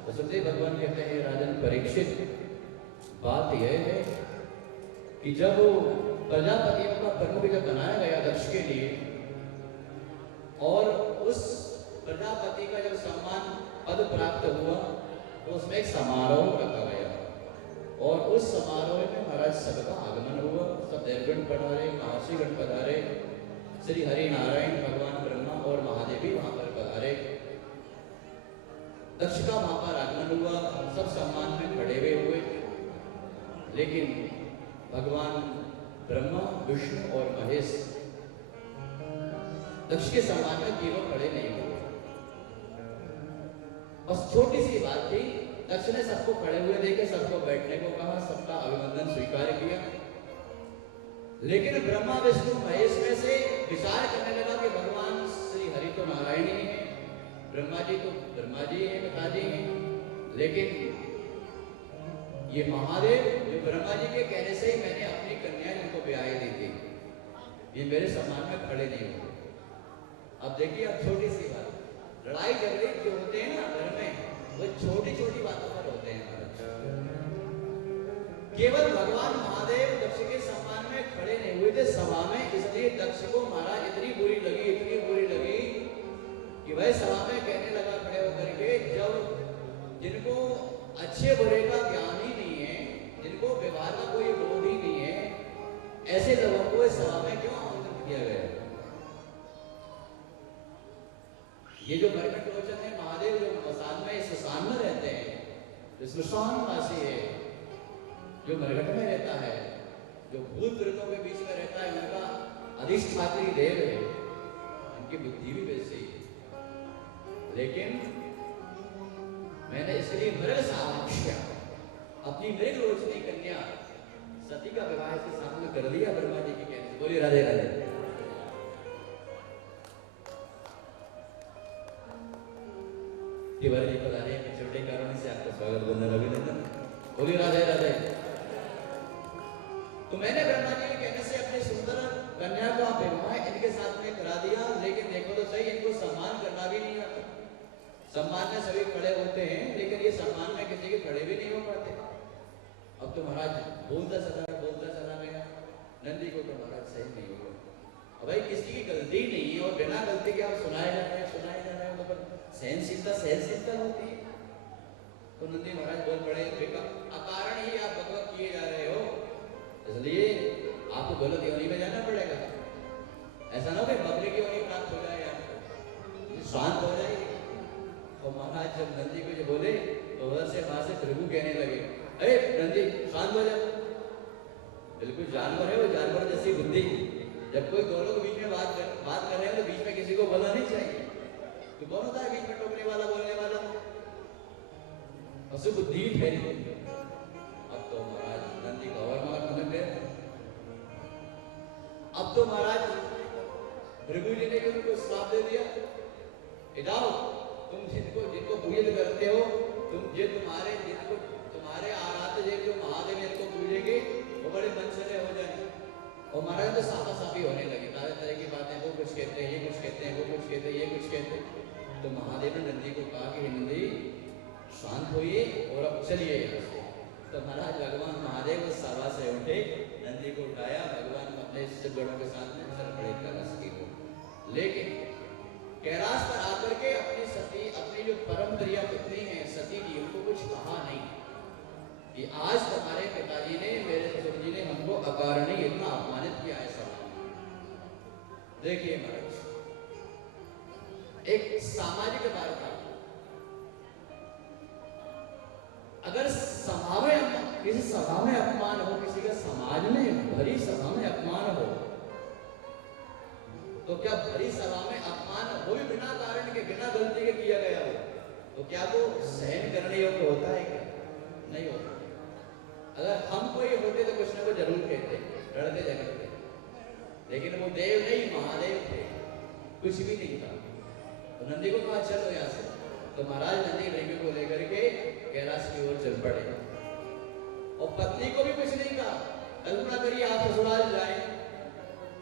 तो सुखदेव भगवान कहते हैं राजन परीक्षित, बात यह है कि जब प्रजापतियों का प्रमुख जब बनाया गया दक्ष के लिए और उस प्रजापति का जब सम्मान पद प्राप्त हुआ तो उसमें एक समारोह रखा गया और उस समारोह में महाराज सबका आगमन हुआ। सब देवगण पधारे, महर्षिगण पधारे, श्री हरि नारायण भगवान ब्रह्मा और महादेवी वहां पर पधारे। दक्ष का वहां पर आगमन हुआ, सब सम्मान में खड़े हुए, लेकिन भगवान ब्रह्मा, विष्णु और महेश दक्ष के सम्मान में तीनों खड़े नहीं हुए। बस छोटी सी बात थी, दक्ष ने सबको खड़े हुए देखे, सबको बैठने को कहा, सबका अभिनंदन स्वीकार किया, लेकिन ब्रह्मा विष्णु महेश में से विचार करने लगा कि भगवान श्री हरि तो नारायण ही है, ब्रह्मा जी तो ब्रह्मा जी है, पिताजी हैं, लेकिन ये महादेव जो ब्रह्मा जी के कहने से ही मैंने अपनी कन्या जिनको ब्याह दी थी, ये मेरे सम्मान में खड़े नहीं हुए। अब देखिए, अब छोटी सी बात, लड़ाई झगड़े जो होते हैं ना घर में, वो छोटी छोटी बातों पर होते हैं। केवल भगवान महादेव दक्ष के सम्मान में खड़े नहीं हुए थे सभा में, इसलिए दक्ष को महाराज इतनी बुरी लगी कि वह सभा में कहने लगा खड़े होकर के, जब जिनको अच्छे बुरे का ज्ञान ही नहीं है, जिनको व्यवहार का कोई बोध ही नहीं है, ऐसे लोगों को इस सभा में क्यों आमंत्रित किया गया? ये जो मरकट लोचन है महादेव, जो मसान में श्मशान में रहते हैं, जो श्मशान वासी है, जो मरकट में रहता है, जो भूत प्रेतों के बीच में रहता है, उनका अधिष्ठात्री देव है, उनकी बुद्धि भी वैसी है। लेकिन मैंने इसलिए मृग सामक्ष्य अपनी मृग लोचनी कन्या सती का विवाह इसके साथ में कर दिया ब्रह्मा जी के कहने से। बोलिए राधे राधे। तिवारी जी पधारे हैं, छोटे कारणों से आपका स्वागत, वंदन, अभिनंदन। बोलिए राधे राधे। तो मैंने ब्रह्मा जी के कहने से अपनी सुंदर कन्या का विवाह इनके साथ में करा दिया, लेकिन देखो तो सही, इनको सम्मान करना भी नहीं आता। सम्मान में सभी खड़े होते हैं, लेकिन ये सम्मान में किसी के खड़े भी नहीं हो पाते। अब तो महाराज बोलता चला गया, नंदी को तो महाराज सही नहीं हुआ। अब भाई किसी की गलती नहीं है और बिना गलती के आप सुनाए जा रहे हैं, तो सहनशीलता होती है। तो नंदी महाराज बोल पड़े, अकारण ही आप भगवत किए जा रहे हो, इसलिए आपको गलत योनि में जाना पड़ेगा। ऐसा ना हो कि बकरी की योनि प्राप्त हो जाए, आपको शांत हो जाए। और महाराज जब नंदी को जो बोले तो उधर से वहां से भृगु कहने लगे, अरे नंदी शांत हो जाओ, बिल्कुल जानवर है वो, जानवर जैसी बुद्धि। जब कोई दो लोग बीच में बात कर रहे हैं तो बीच में किसी को बोलना नहीं चाहिए। तो कौन होता है बीच में टोकने वाला, बोलने वाला? असु बुद्धि ठहरी। अब तो महाराज नंदी का और मार बन गए। अब तो महाराज भृगु जी ने उनको श्राप दे दिया, जाओ तुम जिनको पूजन करते हो, जिनको तुम्हारे आराध्य देव जो महादेव इनको पूजेंगे वो बड़े मनसले हो जाएंगे। और महाराज तो साफा साफी होने लगी, तरह तरह की बातें, वो कुछ कहते हैं, ये कुछ कहते हैं, वो कुछ कहते हैं, ये कुछ कहते हैं। तो महादेव ने नंदी को कहा कि नंदी शांत होइए और अब चलिए यहाँ से। तो महाराज भगवान महादेव उस सभा से उठे, नंदी को उठाया, भगवान अपने सिद्धगणों के साथ में चल पड़े कलश की ओर। लेकिन कैलाश पर आकर के अपनी जो परम प्रिय पत्नी है सती जी, उनको कुछ कहा नहीं कि आज तुम्हारे पिताजी ने, मेरे ससुर जी ने हमको अकारण ही इतना अपमानित किया है। सब देखिए महाराज, एक सामाजिक वार्ता, अगर सभा में किसी सभा में अपमान हो, किसी का समाज में भरी सभा में अपमान हो, तो क्या भरी सभा में अपमान हो भी बिना कारण के, बिना गलती के किया गया हो, तो क्या वो सहन करने योग्य होता है? क्या नहीं होता। अगर हम कोई होते तो कुछ ना कुछ जरूर कहते, डरते झगड़ते, लेकिन वो देव नहीं, महादेव थे, कुछ भी नहीं था। तो नंदी को कहा चलो यहाँ से। तो महाराज नंदी भृगु को लेकर के कैलाश की ओर चल पड़े, और पत्नी को भी कुछ नहीं कहा। कल्पना करिए आप ससुराल जाए,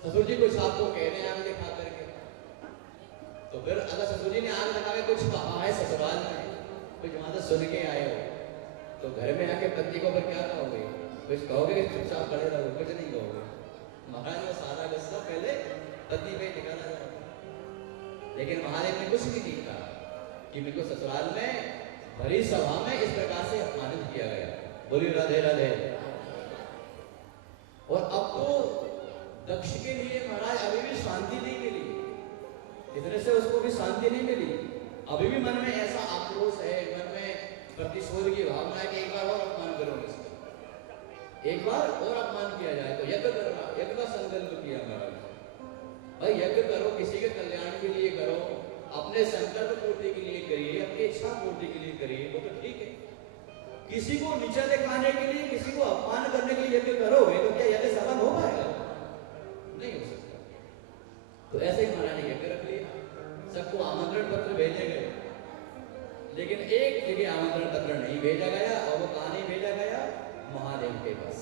ससुर जी कुछ आपको कह रहे हैं आग दिखा करके, तो फिर अगर ससुर जी ने आग लगा के कुछ कहा है ससुराल में, कुछ वहां से सुन के आए हो, तो घर में आके पति को फिर क्या कहोगे? कुछ कहोगे कि चुपचाप खड़े रहो? कुछ नहीं कहोगे। महाराज वो सारा गुस्सा पहले पति पे निकाला जाए। लेकिन महादेव ने कुछ भी नहीं कहा कि मेरे को ससुराल में भरी सभा में इस प्रकार से अपमानित किया गया। बोलिए राधे राधे। और अब तो दक्ष के लिए महाराज अभी भी शांति नहीं मिली, इतने से उसको भी शांति नहीं मिली। अभी भी मन में ऐसा आक्रोश है, मन में प्रतिशोध की भावना है कि एक बार और अपमान करो इसको, एक बार और अपमान किया जाए। तो यज्ञ करना, यज्ञ का संकल्प किया महाराज। भाई यज्ञ करो, किसी के कल्याण के लिए करो, अपने संकल्प पूर्ति के लिए करिए, अपनी इच्छा पूर्ति के लिए करिए, वो तो ठीक है। किसी को नीचा दिखाने के लिए, किसी को अपमान करने के लिए यज्ञ करोगे तो क्या यज्ञ सफल हो पाएगा? नहीं हो सकता। तो ऐसे ही महाराज ने यज्ञ रख लिया, सबको आमंत्रण पत्र भेजे गए, लेकिन एक जगह आमंत्रण पत्र नहीं भेजा गया, और वो कहां नहीं भेजा गया? महादेव के पास,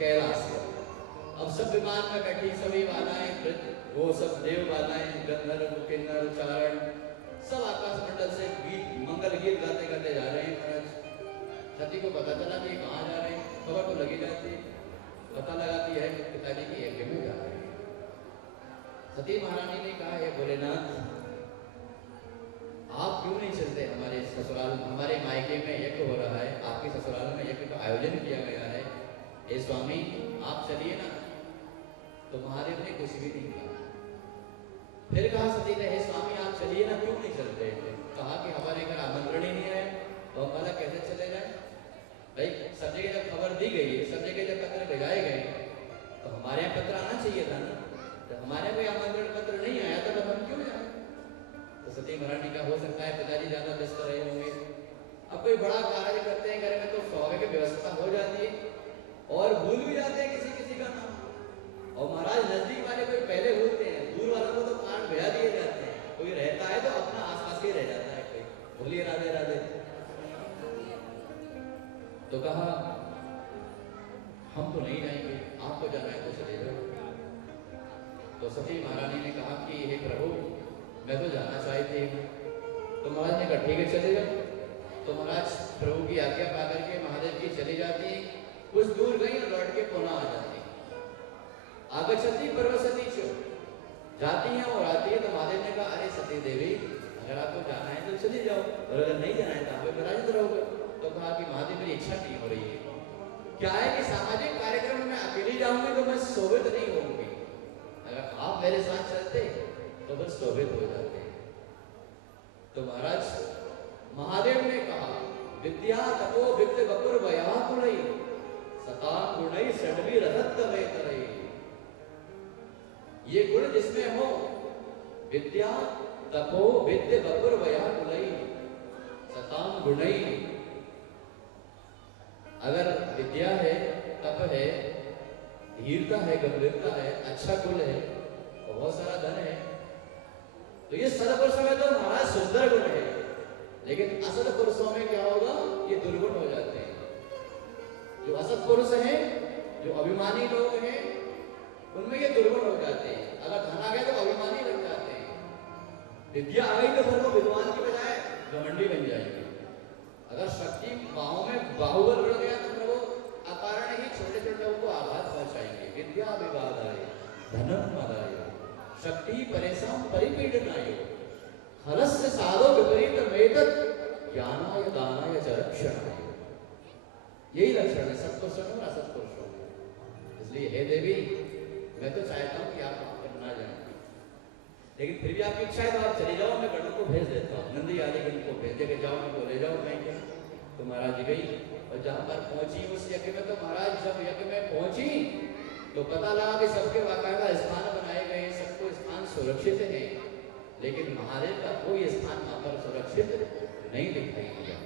कैलाश पर। अब सब विमान में बैठी सभी बाधाएं, वो सब देव बाधाएं, गंधर्व किन्नर चारण सब आकाश मंडल से गीत, मंगल गीत गाते गाते जा रहे हैं महाराज। सती को पता चला कि कहाँ जा रहे हैं, खबर तो लगी जाती है, पता लगाती है कि पिताजी की यज्ञ में जा रहे हैं। सती महारानी ने कहा, हे भोलेनाथ, आप क्यों नहीं चलते हमारे ससुराल, हमारे मायके में यज्ञ हो रहा है, आपके ससुराल में यज्ञ का आयोजन किया गया है, हे स्वामी आप चलिए ना। तो महादेव ने कुछ भी नहीं कहा। फिर कहा सती ने, हे स्वामी आप चलिए ना, क्यों नहीं चलते? कहा कि हमारे घर आमंत्रण ही नहीं है, तो हम भला कैसे चले जाए? भाई सब जगह जब खबर दी गई, सब जगह जब पत्र भेजाए गए, तो हमारे यहाँ पत्र आना चाहिए था ना। तो हमारे कोई आमंत्रण पत्र नहीं आया था, तो हम क्यों जाए? तो सती महारानी का हो सकता है पिताजी ज्यादा व्यस्त रहे होंगे, अब कोई बड़ा कार्य करते हैं घर में तो सौवे की व्यवस्था हो जाती है, और भूल भी जाते हैं किसी किसी का नाम। और महाराज नजदीक वाले कोई पहले भूलते हैं, दूर वालों को तो कान भेजा दिए जाते हैं। कोई रहता है तो अपना आसपास ही रह जाता है कोई। बोलिए राधे राधे। तो कहा हम तो नहीं जाएंगे, आपको जाना है तो चले जाओ। तो सती महारानी ने कहा कि हे प्रभु मैं तो जाना चाहती हूँ। तो महाराज ने कहा ठीक है चले जाओ। तो महाराज प्रभु की आज्ञा पा करके महादेव की चली जाती, कुछ दूर गई और लौट के पुनः आ जाती। आगच्छति परवसति चो, जाती हैं और आती है। तो महादेव ने कहा अरे सती देवी अगर आपको जाना है तो चली जाओ, और अगर नहीं जाना है तो आप पराजित रहोगे। तो कहा कि महादेव मेरी इच्छा नहीं हो रही है, क्या है कि सामाजिक कार्यक्रम में अकेली जाऊंगी तो मैं शोभित नहीं होंगी, अगर आप मेरे साथ चलते तो फिर शोभित हो जाते। तो महाराज महादेव ने कहा विद्या तपो वित्त वपुर वयाकुलई सता गुणई षडवी रसत्त वेतरई। ये गुण जिसमें हो, विद्या तपो विद्य बपुर वया कुलई सताम गुणई। अगर विद्या है, तप है, धीरता है, गंभीरता है, अच्छा कुल है, बहुत सारा धन है, तो ये सद पुरुषों में तो महाराज सुंदर गुण है। लेकिन असद पुरुषों में क्या होगा? ये दुर्गुण हो जाते हैं। जो असद पुरुष हैं, जो अभिमानी लोग हैं, उनमें ये दुर्गुण हो जाते हैं। अगर धन आ गया तो अभिमानी बन जाते हैं, विद्या आ गई तो फिर वो विद्वान की बजाय घमंडी बन जाएंगे। अगर शक्ति बाहों में बाहुबल बढ़ गया तो फिर वो अकारण ही छोटे छोटे उनको आघात पहुंचाएंगे। विद्या विवादाय धनम मदाय शक्ति परेशान परिपीडनाय हरस्य साधो विपरीत मेतत् ज्ञानाय दानाय च रक्षणाय। यही लक्षण है सत्पुरुषों और असत्पुरुषों में। इसलिए हे देवी, मैं तो चाहता हूँ कि आप वहां पर ना जाएं, लेकिन फिर भी आपकी इच्छा है तो आप चले जाओ, मैं गणों को भेज देता हूँ। नंदी आदि गण को भेज दे के जाओ, उनको ले जाओ कहेंगे। तो महाराज गई और जहां पर पहुंची उस यज्ञ में, तो महाराज जब यज्ञ में पहुंची तो पता लगा कि सबके बाकायदा स्थान बनाए गए, सबको स्थान सुरक्षित है, लेकिन महादेव का कोई स्थान वहां पर सुरक्षित नहीं दिखाई दिया।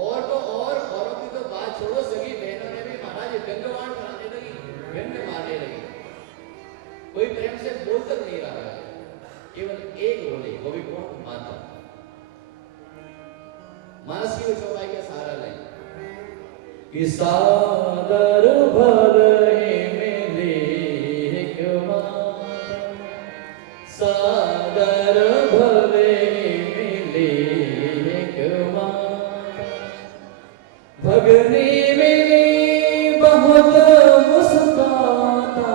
और तो और औरों की तो बात छोड़ो, सभी बहनों ने भी महाराज गंगवाण कराने लगी, व्यंग मारने लगी। कोई प्रेम से बोल तक नहीं रहा है, केवल एक बोली, वो भी कौन? माता। मानस की चौपाई का सहारा लें कि सादर भले मिली एक माता, सादर भले मिली एक माता, भगनी मिली बहुत मुस्काता,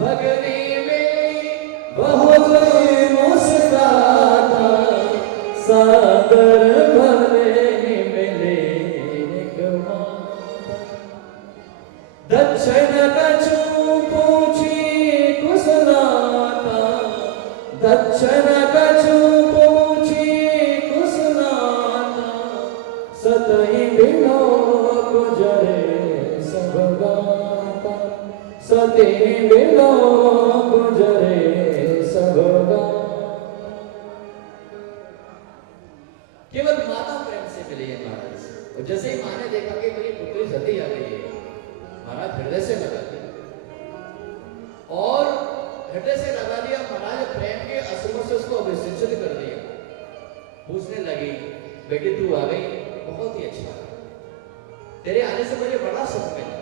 भगनी मिली बहुत मुस्काता, सादर भले मिले एक माता। दक्षिण कछु पूछी कुशलाता, दक्षिण कछु पूछी कुशलाता, सतही बिलो गुजरे सब गाता, सतही बिलो गुजरे सब गाता। केवल माता प्रेम से मिली है महाराज। और जैसे ही माँ ने देखा कि मेरी पुत्री सती आ गई है, महाराज हृदय से लगा दिया, और हृदय से लगा दिया महाराज, प्रेम के असुरों से उसको अभिषिक्त कर दिया। पूछने लगी, बेटी तू आ गई, बहुत ही अच्छा, तेरे आने से मुझे बड़ा सुख मिला,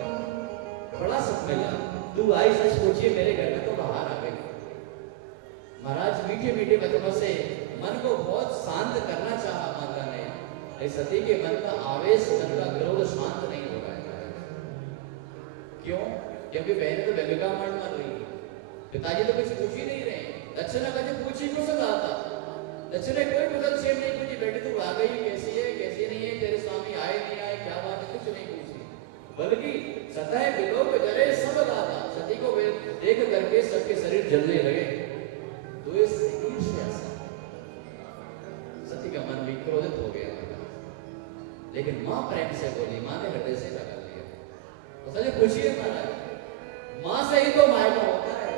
बड़ा सुख मिला। तू आई, सच पूछिए मेरे घर में तो बाहर आ गई। महाराज मीठे मीठे वचनों से मन को बहुत शांत करना चाहा माता ने, लेकिन सती के मन का आवेश, मन का क्रोध शांत नहीं हो रहा है। क्यों? क्योंकि बहनें तो व्यंगा मार रही है, पिताजी तो कुछ पूछ ही नहीं रहे। दक्षिणा का जो पूछी कुशल आता, दक्षिणा कोई कुशल क्षेम नहीं पूछी, बेटी तू आ गई, कैसी है कैसी नहीं है, तेरे स्वामी आए नहीं आए, क्या बात है, कुछ नहीं पूछी, बल्कि सतह विलोक जरे सब गाता। सती को देख करके सबके शरीर जलने लगे। तो इस ईर्ष्या से सती का मन भी क्रोधित हो गया, लेकिन मां प्रेम से बोली, मां ने हृदय से लगा लिया। तो चलिए पूछिए महाराज, मां से ही तो मायका होता है,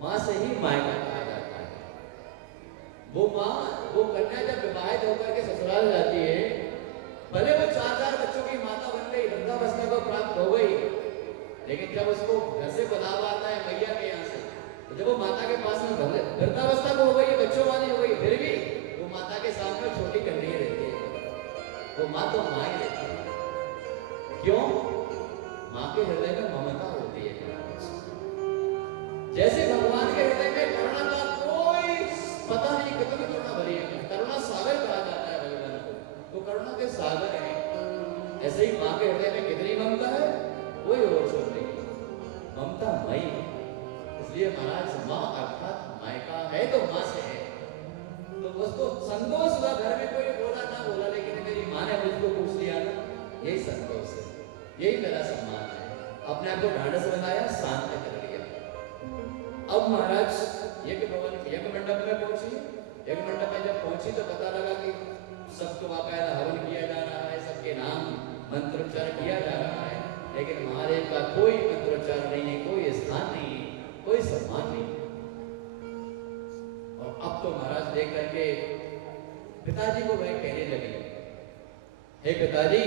मां से ही मायका कहा जाता है। वो मां, वो कन्या जब विवाहित होकर के ससुराल जाती है, भले वो 4 बच्चों की माता बन गई, वृद्धावस्था को प्राप्त हो गई, लेकिन जब उसको घर से बुलावा आता है मैया के यहाँ से, तो जब वो माता के पास में वृद्धावस्था को हो गई, बच्चों वाली हो गई, फिर भी वो माता के सामने छोटी कन्या रहती है। वो माँ तो माँ ही रहती है। क्यों? माँ के हृदय में ममता होती है। जैसे भगवान के हृदय में करुणा का कोई पता नहीं, कितनी करुणा भरी है, करुणा सागर कहा जाता है भगवान को, तो करुणा के सागर है। ऐसे ही माँ के हृदय में कितनी ममता है, कोई और छोड़ नहीं, ममता मई। इसलिए महाराज माँ अर्थात मायका है तो माँ से है, तो उसको संतोष हुआ। घर में कोई बोला ना बोला, लेकिन मेरी माँ ने मुझको पूछ लिया ना, यही संतोष है, यही मेरा सम्मान है। अपने आप को ढांढस बनाया, शांत कर लिया। अब महाराज यज्ञ मंडप में पहुंची। यज्ञ मंडप में जब पहुंची तो पता लगा कि सबको बाकायदा हवन किया जा रहा है, सबके नाम मंत्रोच्चार किया जा रहा है, लेकिन महादेव का कोई मंत्रोच्चार नहीं है, कोई स्थान नहीं है, कोई सम्मान नहीं। और और अब तो महाराज देख करके पिताजी को वह कहने लगी, हे पिताजी,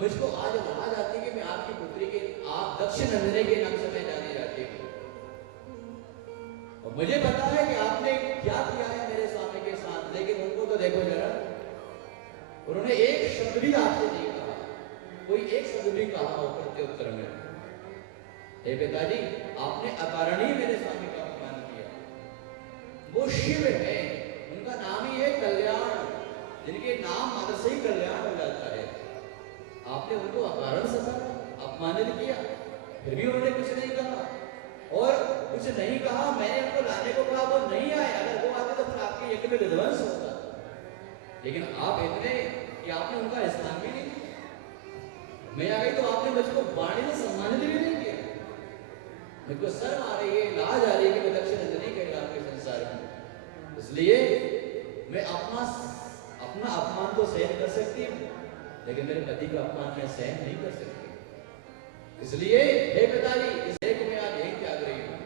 मुझको आज लाज आती है कि मैं आपकी पुत्री के आप दक्ष नंदिनी के नाम से मैं जानी जाती हूँ। और मुझे पता है कि आपने क्या किया है मेरे स्वामी के साथ, लेकिन उनको तो देखो जरा, उन्होंने एक शब्द भी आपसे नहीं कहा, कोई एक शब्द भी कहा हो प्रत्युत्तर में। हे पिताजी, आपने अकारण ही मेरे स्वामी का अपमान किया। वो शिव है, उनका नाम ही है कल्याण, जिनके नाम मात्र से ही कल्याण हो जाता है। आपने उनको अकारण सताया, अपमानित किया, फिर भी उन्होंने कुछ नहीं कहा, और कुछ नहीं कहा। मैंने उनको लाने को कहा, वो नहीं आए, अगर वो आते तो फिर आपके यज्ञ में विध्वंस होता। लेकिन आप इतने कि आपने उनका स्थान भी नहीं दिया। मैं आ गई तो आपने मुझको वाणी से सम्मानित भी नहीं किया। मुझको शर्म आ रही है, लाज आ रही है कि मैं दक्ष नंदिनी कहलाऊं के संसार में। इसलिए मैं अपना अपमान तो सहन कर सकती हूँ, लेकिन मेरे पति का अपमान मैं सहन नहीं कर सकती। इसलिए हे पिताजी, इस देह को मैं आज यही त्याग रही हूँ।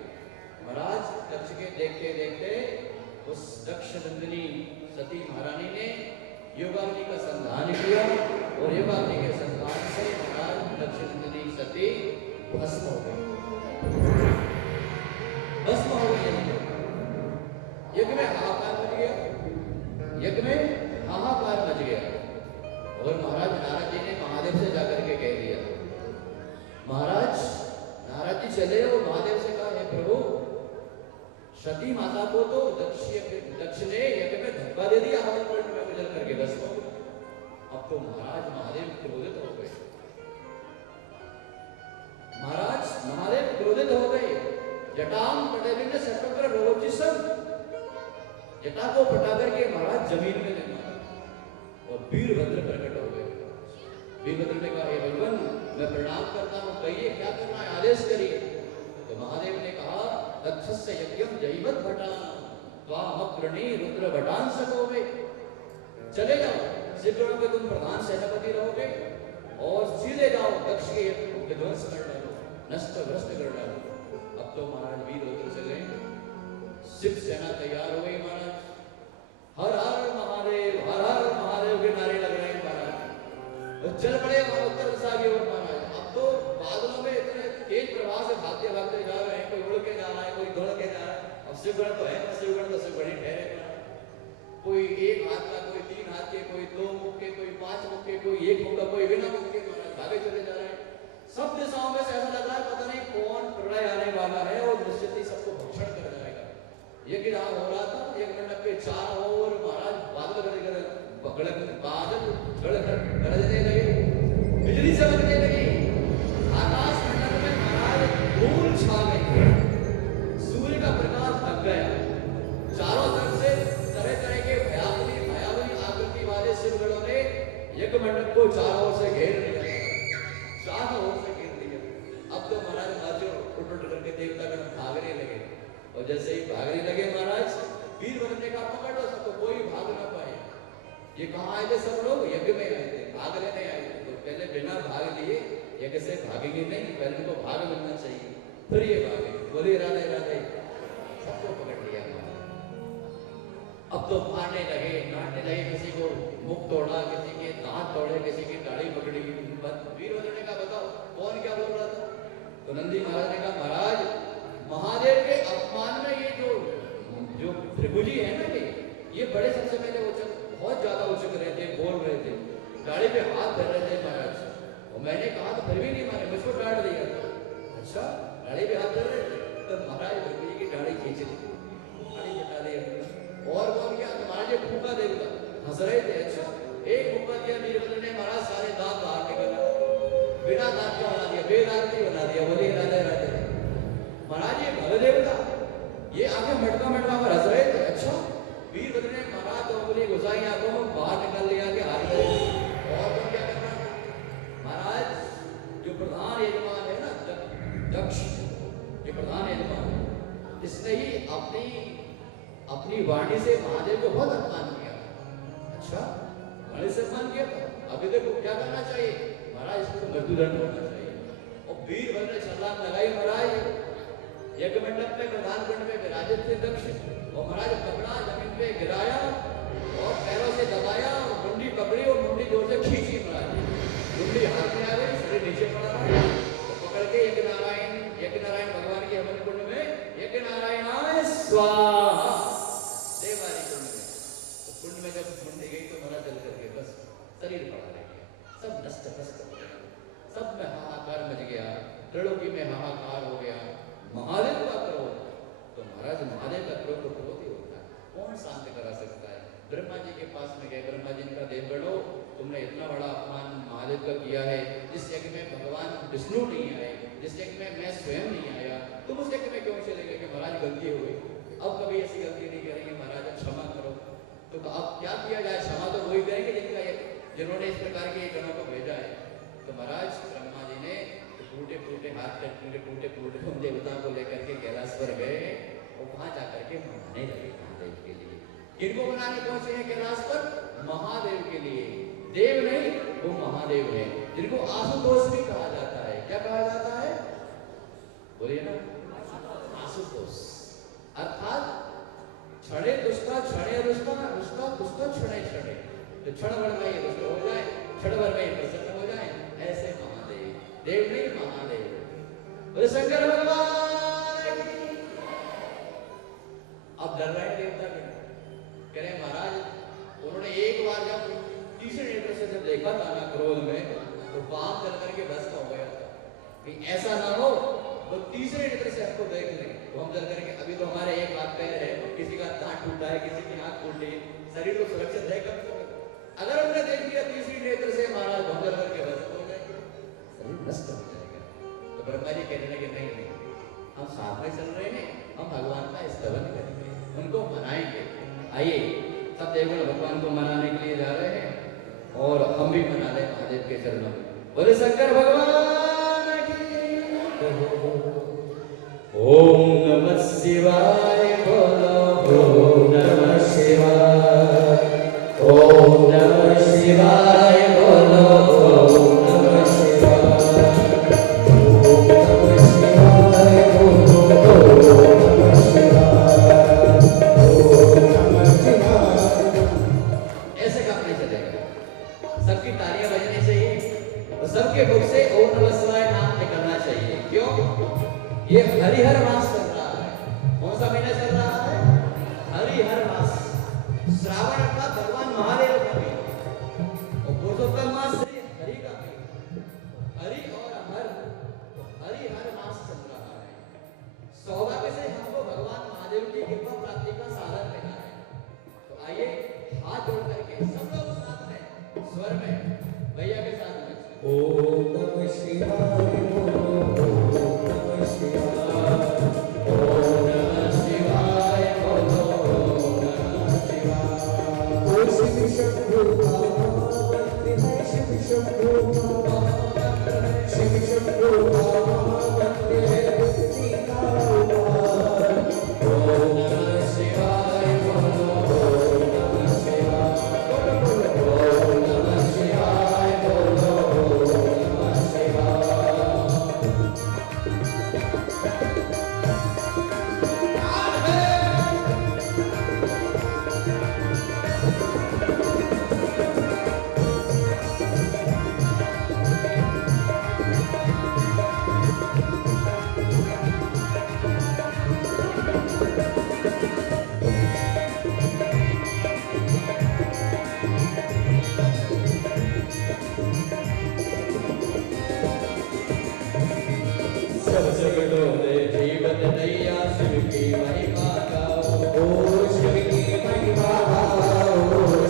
महाराज दक्ष के देखते देखते उस दक्ष नंदिनी सती महारानी ने योगाग्नि का संधान किया, और योगाग्नि के संधान से महाराज दक्ष नंदिनी सती भस्म हो गई, भस्म हो गई। यज्ञ में हाहाकार मच गया, यज्ञ में हाहाकार मच गया। और महाराज नारद जी ने महादेव से जाकर के कह दिया, महाराज नारद जी चले और महादेव से कहा, हे प्रभु, सती माता को तो दक्ष ने यज्ञ में धक्का दे दिया, हवन कुंड में गुजर करके भस्म हो गई। अब तो महाराज महादेव क्रोधित हो गए, महाराज महादेव क्रोधित हो गए। जटाम पटेलिन सर्वत्र रोचिसम, जटा को पटा करके महाराज जमीन में ले मारा, और वीरभद्र प्रकट हो गए। वीरभद्र ने कहा, हे भगवान, मैं प्रणाम करता हूँ, कहिए क्या करना है, आदेश करिए। तो महादेव ने कहा, दक्षस्य यज्ञम जयवत भटा त्वामग्रणी रुद्र भटान सकोगे। चले जाओ, शिवगणों के तुम प्रधान सेनापति रहोगे, और सीधे जाओ दक्ष के यज्ञ को विध्वंस कर डालो, नष्ट भ्रष्ट कर डालो। अब तो महाराज वीरभद्र चले, शिव सेना तैयार हो गई। महाराज हर हर महादेव, हर हर महादेव के नारे लग रहे हैं महाराज, और चल पड़े उत्तर दिशा की ओर महाराज। अब तो बादलों में इतने तेज प्रवाह से भागते भागते जा रहे हैं, कोई उड़ के जा रहा है, कोई दौड़ के जा रहा है। अब शिवगण तो है, शिवगण तो शिवगण ही ठहरे, कोई एक हाथ का, कोई तीन हाथ के, कोई दो मुख के, कोई पांच मुख के, कोई एक मुख का, कोई बिना मुख के, महाराज भागे चले जा रहे हैं। सब दिशाओं में से ऐसा लग रहा है पता नहीं कौन प्रलय आने वाला है, और निश्चित ही सबको भक्षण कर जाएगा। यज्ञ जहां हो रहा था, एक मंडप के चारों ओर महाराज बादल गरजने लगे, बिजली चमकने लगी, आकाश मंडल में महाराज धूल छा गई, सूर्य का प्रकाश ढक गया। चारों तरफ से तरह तरह के भयावनी आकृति वाले शिवगणों ने यज्ञ मंडप को चारों ओर से घेर लिया, चारों ओर से घेर लिया। अब तो महाराज मार्चो उठ उठ करके देवतागण भागने लगे, और जैसे ही भागने लगे महाराज, वीरभद्र ने कहा, पकड़ लो सबको, कोई भाग ना पाए। ये कहाँ आए थे सब लोग, यज्ञ में आए थे, भाग लेने आए थे। तो पहले बिना भाग लिए यज्ञ से भागेंगे नहीं, पहले उनको भाग मिलना चाहिए, फिर ये भागे। बोले राधे राधे, सबको पकड़ लिया। अब तो मारने लगे, डांटने लगे, किसी को मुख तोड़ा, किसी के दांत तोड़े, किसी की दाढ़ी पकड़ी। वीरभद्र ने कहा, बताओ कौन क्या बोल रहा था? तो नंदी महाराज ने कहा, महाराज महादेव के अपमान में ये जो भृगुजी है ना, ये बड़े सबसे पहले बहुत ज्यादा उछक रहे थे, बोल रहे थे, गाड़ी पे हाथ धर रहे थे महाराज। और मैंने कहा तो फिर भी नहीं माने, मुझको डांट दिया। अच्छा, गाड़ी पे हाथ धर रहे थे, तो महाराज भृगुजी की गाड़ी खींच ली, गाड़ी हटा दी। और कौन क्या? महाराज ये फूका देवता हंस रहे थे। अच्छा, एक फूका दिया वीरभद्र ने, महाराज सारे दांत बाहर निकल, बिना दांत का बना दिया, बेदांती बना दिया। बोले राधे राधे। महाराज ये भले देवता, ये आंखें मटका मटका कर हंस रहे थे। अच्छा, वीरभद्र ने महाराज तो अपनी घुसाई आंखों में बाहर निकल लिया कि हार गए। और तो क्या करना था? महाराज जो प्रधान यजमान है ना, दक्ष, ये प्रधान यजमान है, इसने ही अपनी वाणी से महादेव को बहुत अपमान किया। अच्छा, वाणी से अपमान किया था, अभी देखो क्या करना चाहिए? महाराज इसको मृत्युदंड होना चाहिए। और वीरभद्र ने छलांग लगाई। महाराज यज्ञ मंडप में, प्रधान कुंड में विराजित थे दक्ष, और महाराज पकड़ा, जमीन पे गिराया और पैरों से दबाया और मुंडी पकड़ी और मुंडी जोर से खींची महाराज। मुंडी हाथ में आ गई, शरीर नीचे पड़ा रहा तो पकड़ के यज्ञ नारायण भगवान के हवन कुंड में यज्ञ नारायणाय स्वाहा देवारी कुंड में। तो कुंड में जब मुंडी गई तो महाराज जल करके बस शरीर पड़ा रह गया, सब नष्ट भ्रष्ट हो गया, सब में हाहाकार मच गया, त्रिलोकी में हाहाकार हो गया। महादेव का क्रोध, तो महाराज महादेव का क्रोध तो क्रोध ही होता है, कौन शांत करा सकता है। ब्रह्मा जी के पास में गए, ब्रह्मा जी ने कहा देवगणों तुमने इतना बड़ा अपमान महादेव का किया है, जिस यज्ञ में भगवान विष्णु नहीं आए, जिस यज्ञ में मैं स्वयं नहीं आया, तुम उस यज्ञ में क्यों चले गए कि महाराज गलती हो गई, अब कभी ऐसी गलती नहीं करेंगे महाराज, अब क्षमा करो। तो अब क्या किया जाए, क्षमा तो वही करेंगे जिन्होंने इस प्रकार के गणों को भेजा है। तो महाराज ब्रह्मा जी ने टूटे फूटे हाथ टूटे फूटे उन देवताओं को लेकर के कैलाश पर गए और वहां जाकर के मनाने लगे महादेव के लिए। किनको मनाने पहुंचे हैं कैलाश पर? महादेव के लिए। देव नहीं, वो महादेव है, जिनको आशुतोष भी कहा जाता है। क्या कहा जाता है? बोलिए ना, आशुतोष। अर्थात क्षणे दुष्टा क्षणे रुष्टा, रुष्टा दुष्टा क्षणे क्षणे, तो क्षण भर में ये रुष्ट हो जाए, क्षण भर में ये प्रसन्न हो जाए, ऐसे महादेव। देव नहीं, महादेव। बोले शंकर भगवान की। अब डर रहे देवता के, कह रहे महाराज उन्होंने एक बार जब तीसरे नेत्र से जब देखा था ना क्रोध में, तो पाप जल करके भस्म हो गया था कि ऐसा ना हो तो तीसरे नेत्र से हमको देख लें तो हम जल करके। अभी तो हमारे एक हाथ पैर है, किसी का दांत टूटा है, किसी की आंख फूटी, शरीर को सुरक्षित है कब तक? अगर हमने देख लिया तीसरी नेत्र से महाराज हम जल करके भस्म हो जाएंगे, शरीर नष्ट हो जाएगा। तो ब्रह्मा जी कहने लगे नहीं नहीं, हम साथ में चल रहे हैं, हम भगवान का स्तवन करेंगे, उनको मनाएंगे। आइए सब देवगण भगवान को मनाने के लिए जा रहे हैं और हम भी मना रहे महादेव के चरणों में। बोले शंकर भगवान की। ओम नमः शिवाय बोलो, ओम नमः शिवाय, ओम नमः शिवाय बोलो, ओम नमः शिवाय, ओम नमः शिवाय बोलो, ओम नमः शिवाय, ओम नमः शिवाय। ऐसे काम नहीं चलेगा, सबकी तालियां बजनी चाहिए और सबके मुख से ओम नमः शिवाय नाम निकलना चाहिए। क्यों? ये हरिहर मास चल रहा है। कौन सा महीना चल रहा है? हरिहर मास। श्रावण का भगवान महादेव का भी और पुरुषोत्तम मास श्री हरि का भी। हरि और हर, हरिहर मास चल रहा है। सौभाग्य से हमको भगवान महादेव की कृपा प्राप्ति का साधन मिला है। तो आइए हाथ जोड़ करके सब लोग साथ में स्वर में भैया के साथ में ओम नमः शिवाय बोलो, ओम नमः शिवाय, ओम नमः शिवाय बोलो, ओम नमः शिवाय। ओ शिव शंभो महामंत्र है, शिव शंभो महामंत्र है, शिव शंभो महामंत्र है, मुक्ति का उपाय। ओम नमः शिवाय बोलो, ओम नमः शिवाय, ओम नमः शिवाय बोलो, ओम नमः शिवाय। सब जगतों में जीवन नैया शिव की महिमा गाओ, ओ शिव की महिमा गाओ,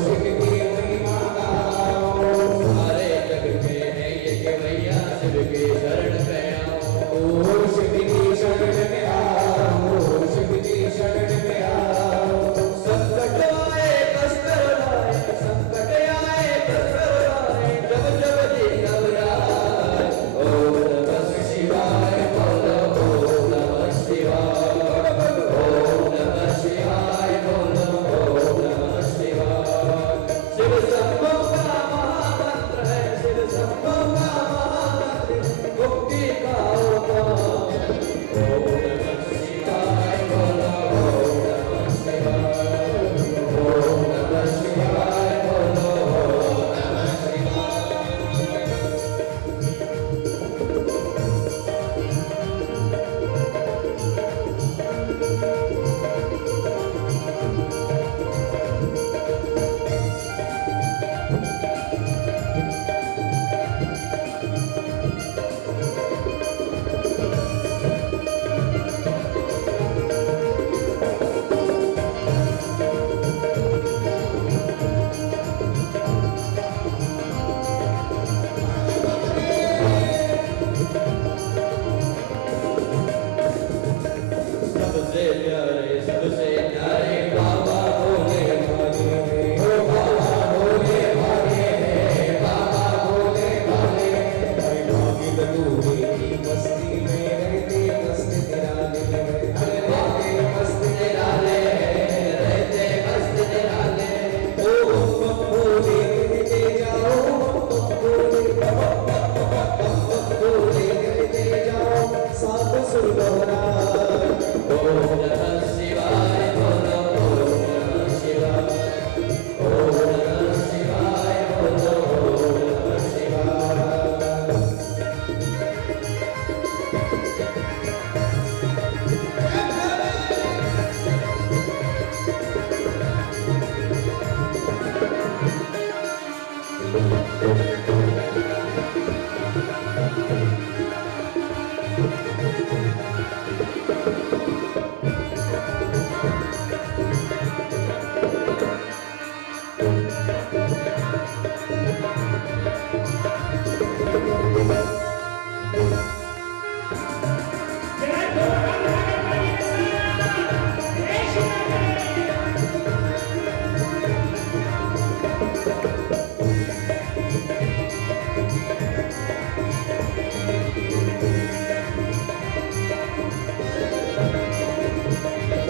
शिव की महिमा गाओ, सारे जग में है ये कि भैया शिव की शरण में आओ। ओ शिव की शरण में आओ, शिव की शरण में आओ। संकट आए कष्ट आए, संकट आए कष्ट आए, जब जब दिन घबराए, ओम नमः शिवाय बोलो, ओम नमः शिवाय, ओम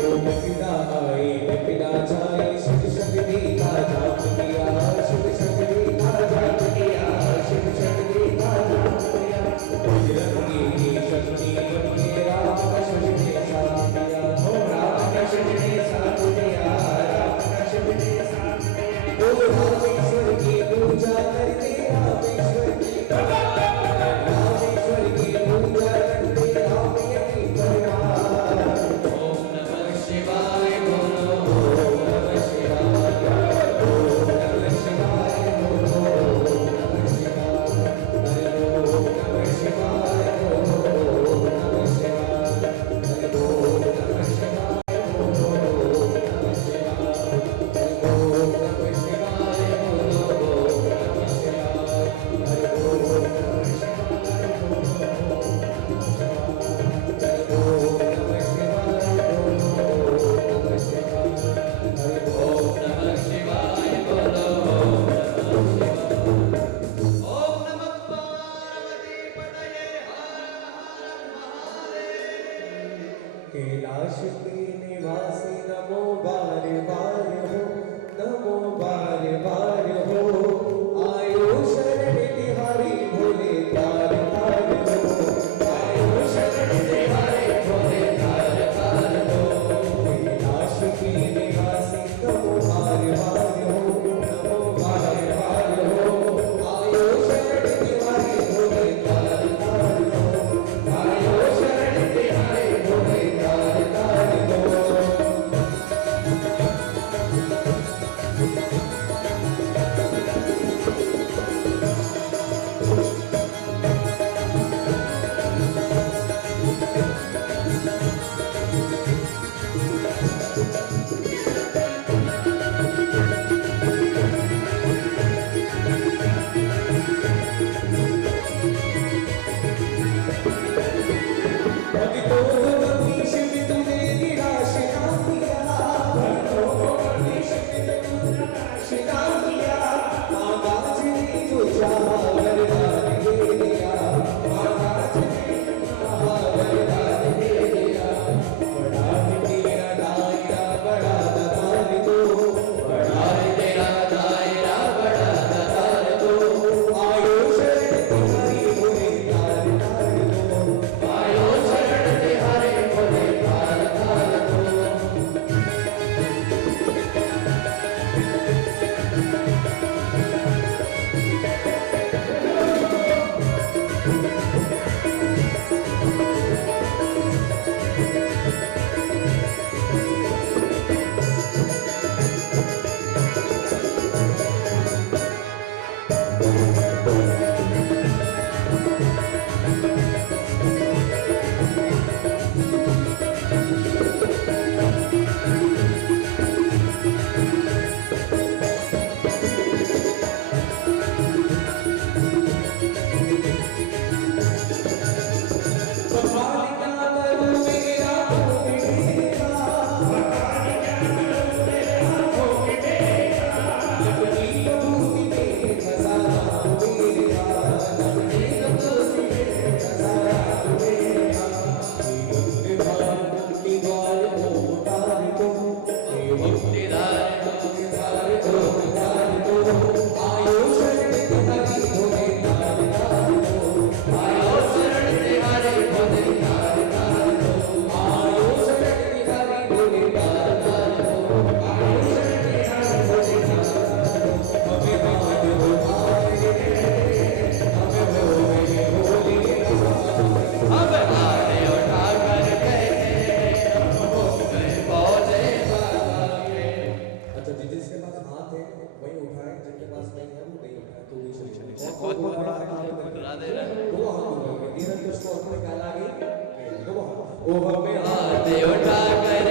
ओम पिता आए पिता जाए शिव शक्ति का जाप किया शिव शक्ति का जाप किया शिव शक्ति का जाप किया बजरंगी शक्ति बने राम का शिव ने साथ दिया ओ राम का शिव ने साथ दिया राम का शिव ने साथ दिया ओ रामेश्वर की पूजा करके रामेश्वर की पूजा करके राम यही परमार ओम नमः शिवाय बोलो ओम नमः शिवाय ओम नमः शिवाय बोलो ओम नमः शिवाय हरे ओम नमः शिवाय बोलो ओम नमः शिवाय हरे ओम नमः शिवाय बोलो ओम नमः शिवाय हरे ओम नमः शिवाय बोलो जिसके पास हाथ है वही उठाए, जिनके पास नहीं है वो नहीं उठाए, तो भी चलेगा। बहुत राधे राधे। दो हाथ ऊपर, धीरज उसको अपने कहला गई, दो हाथ। ओ हमें हाथ उठा कर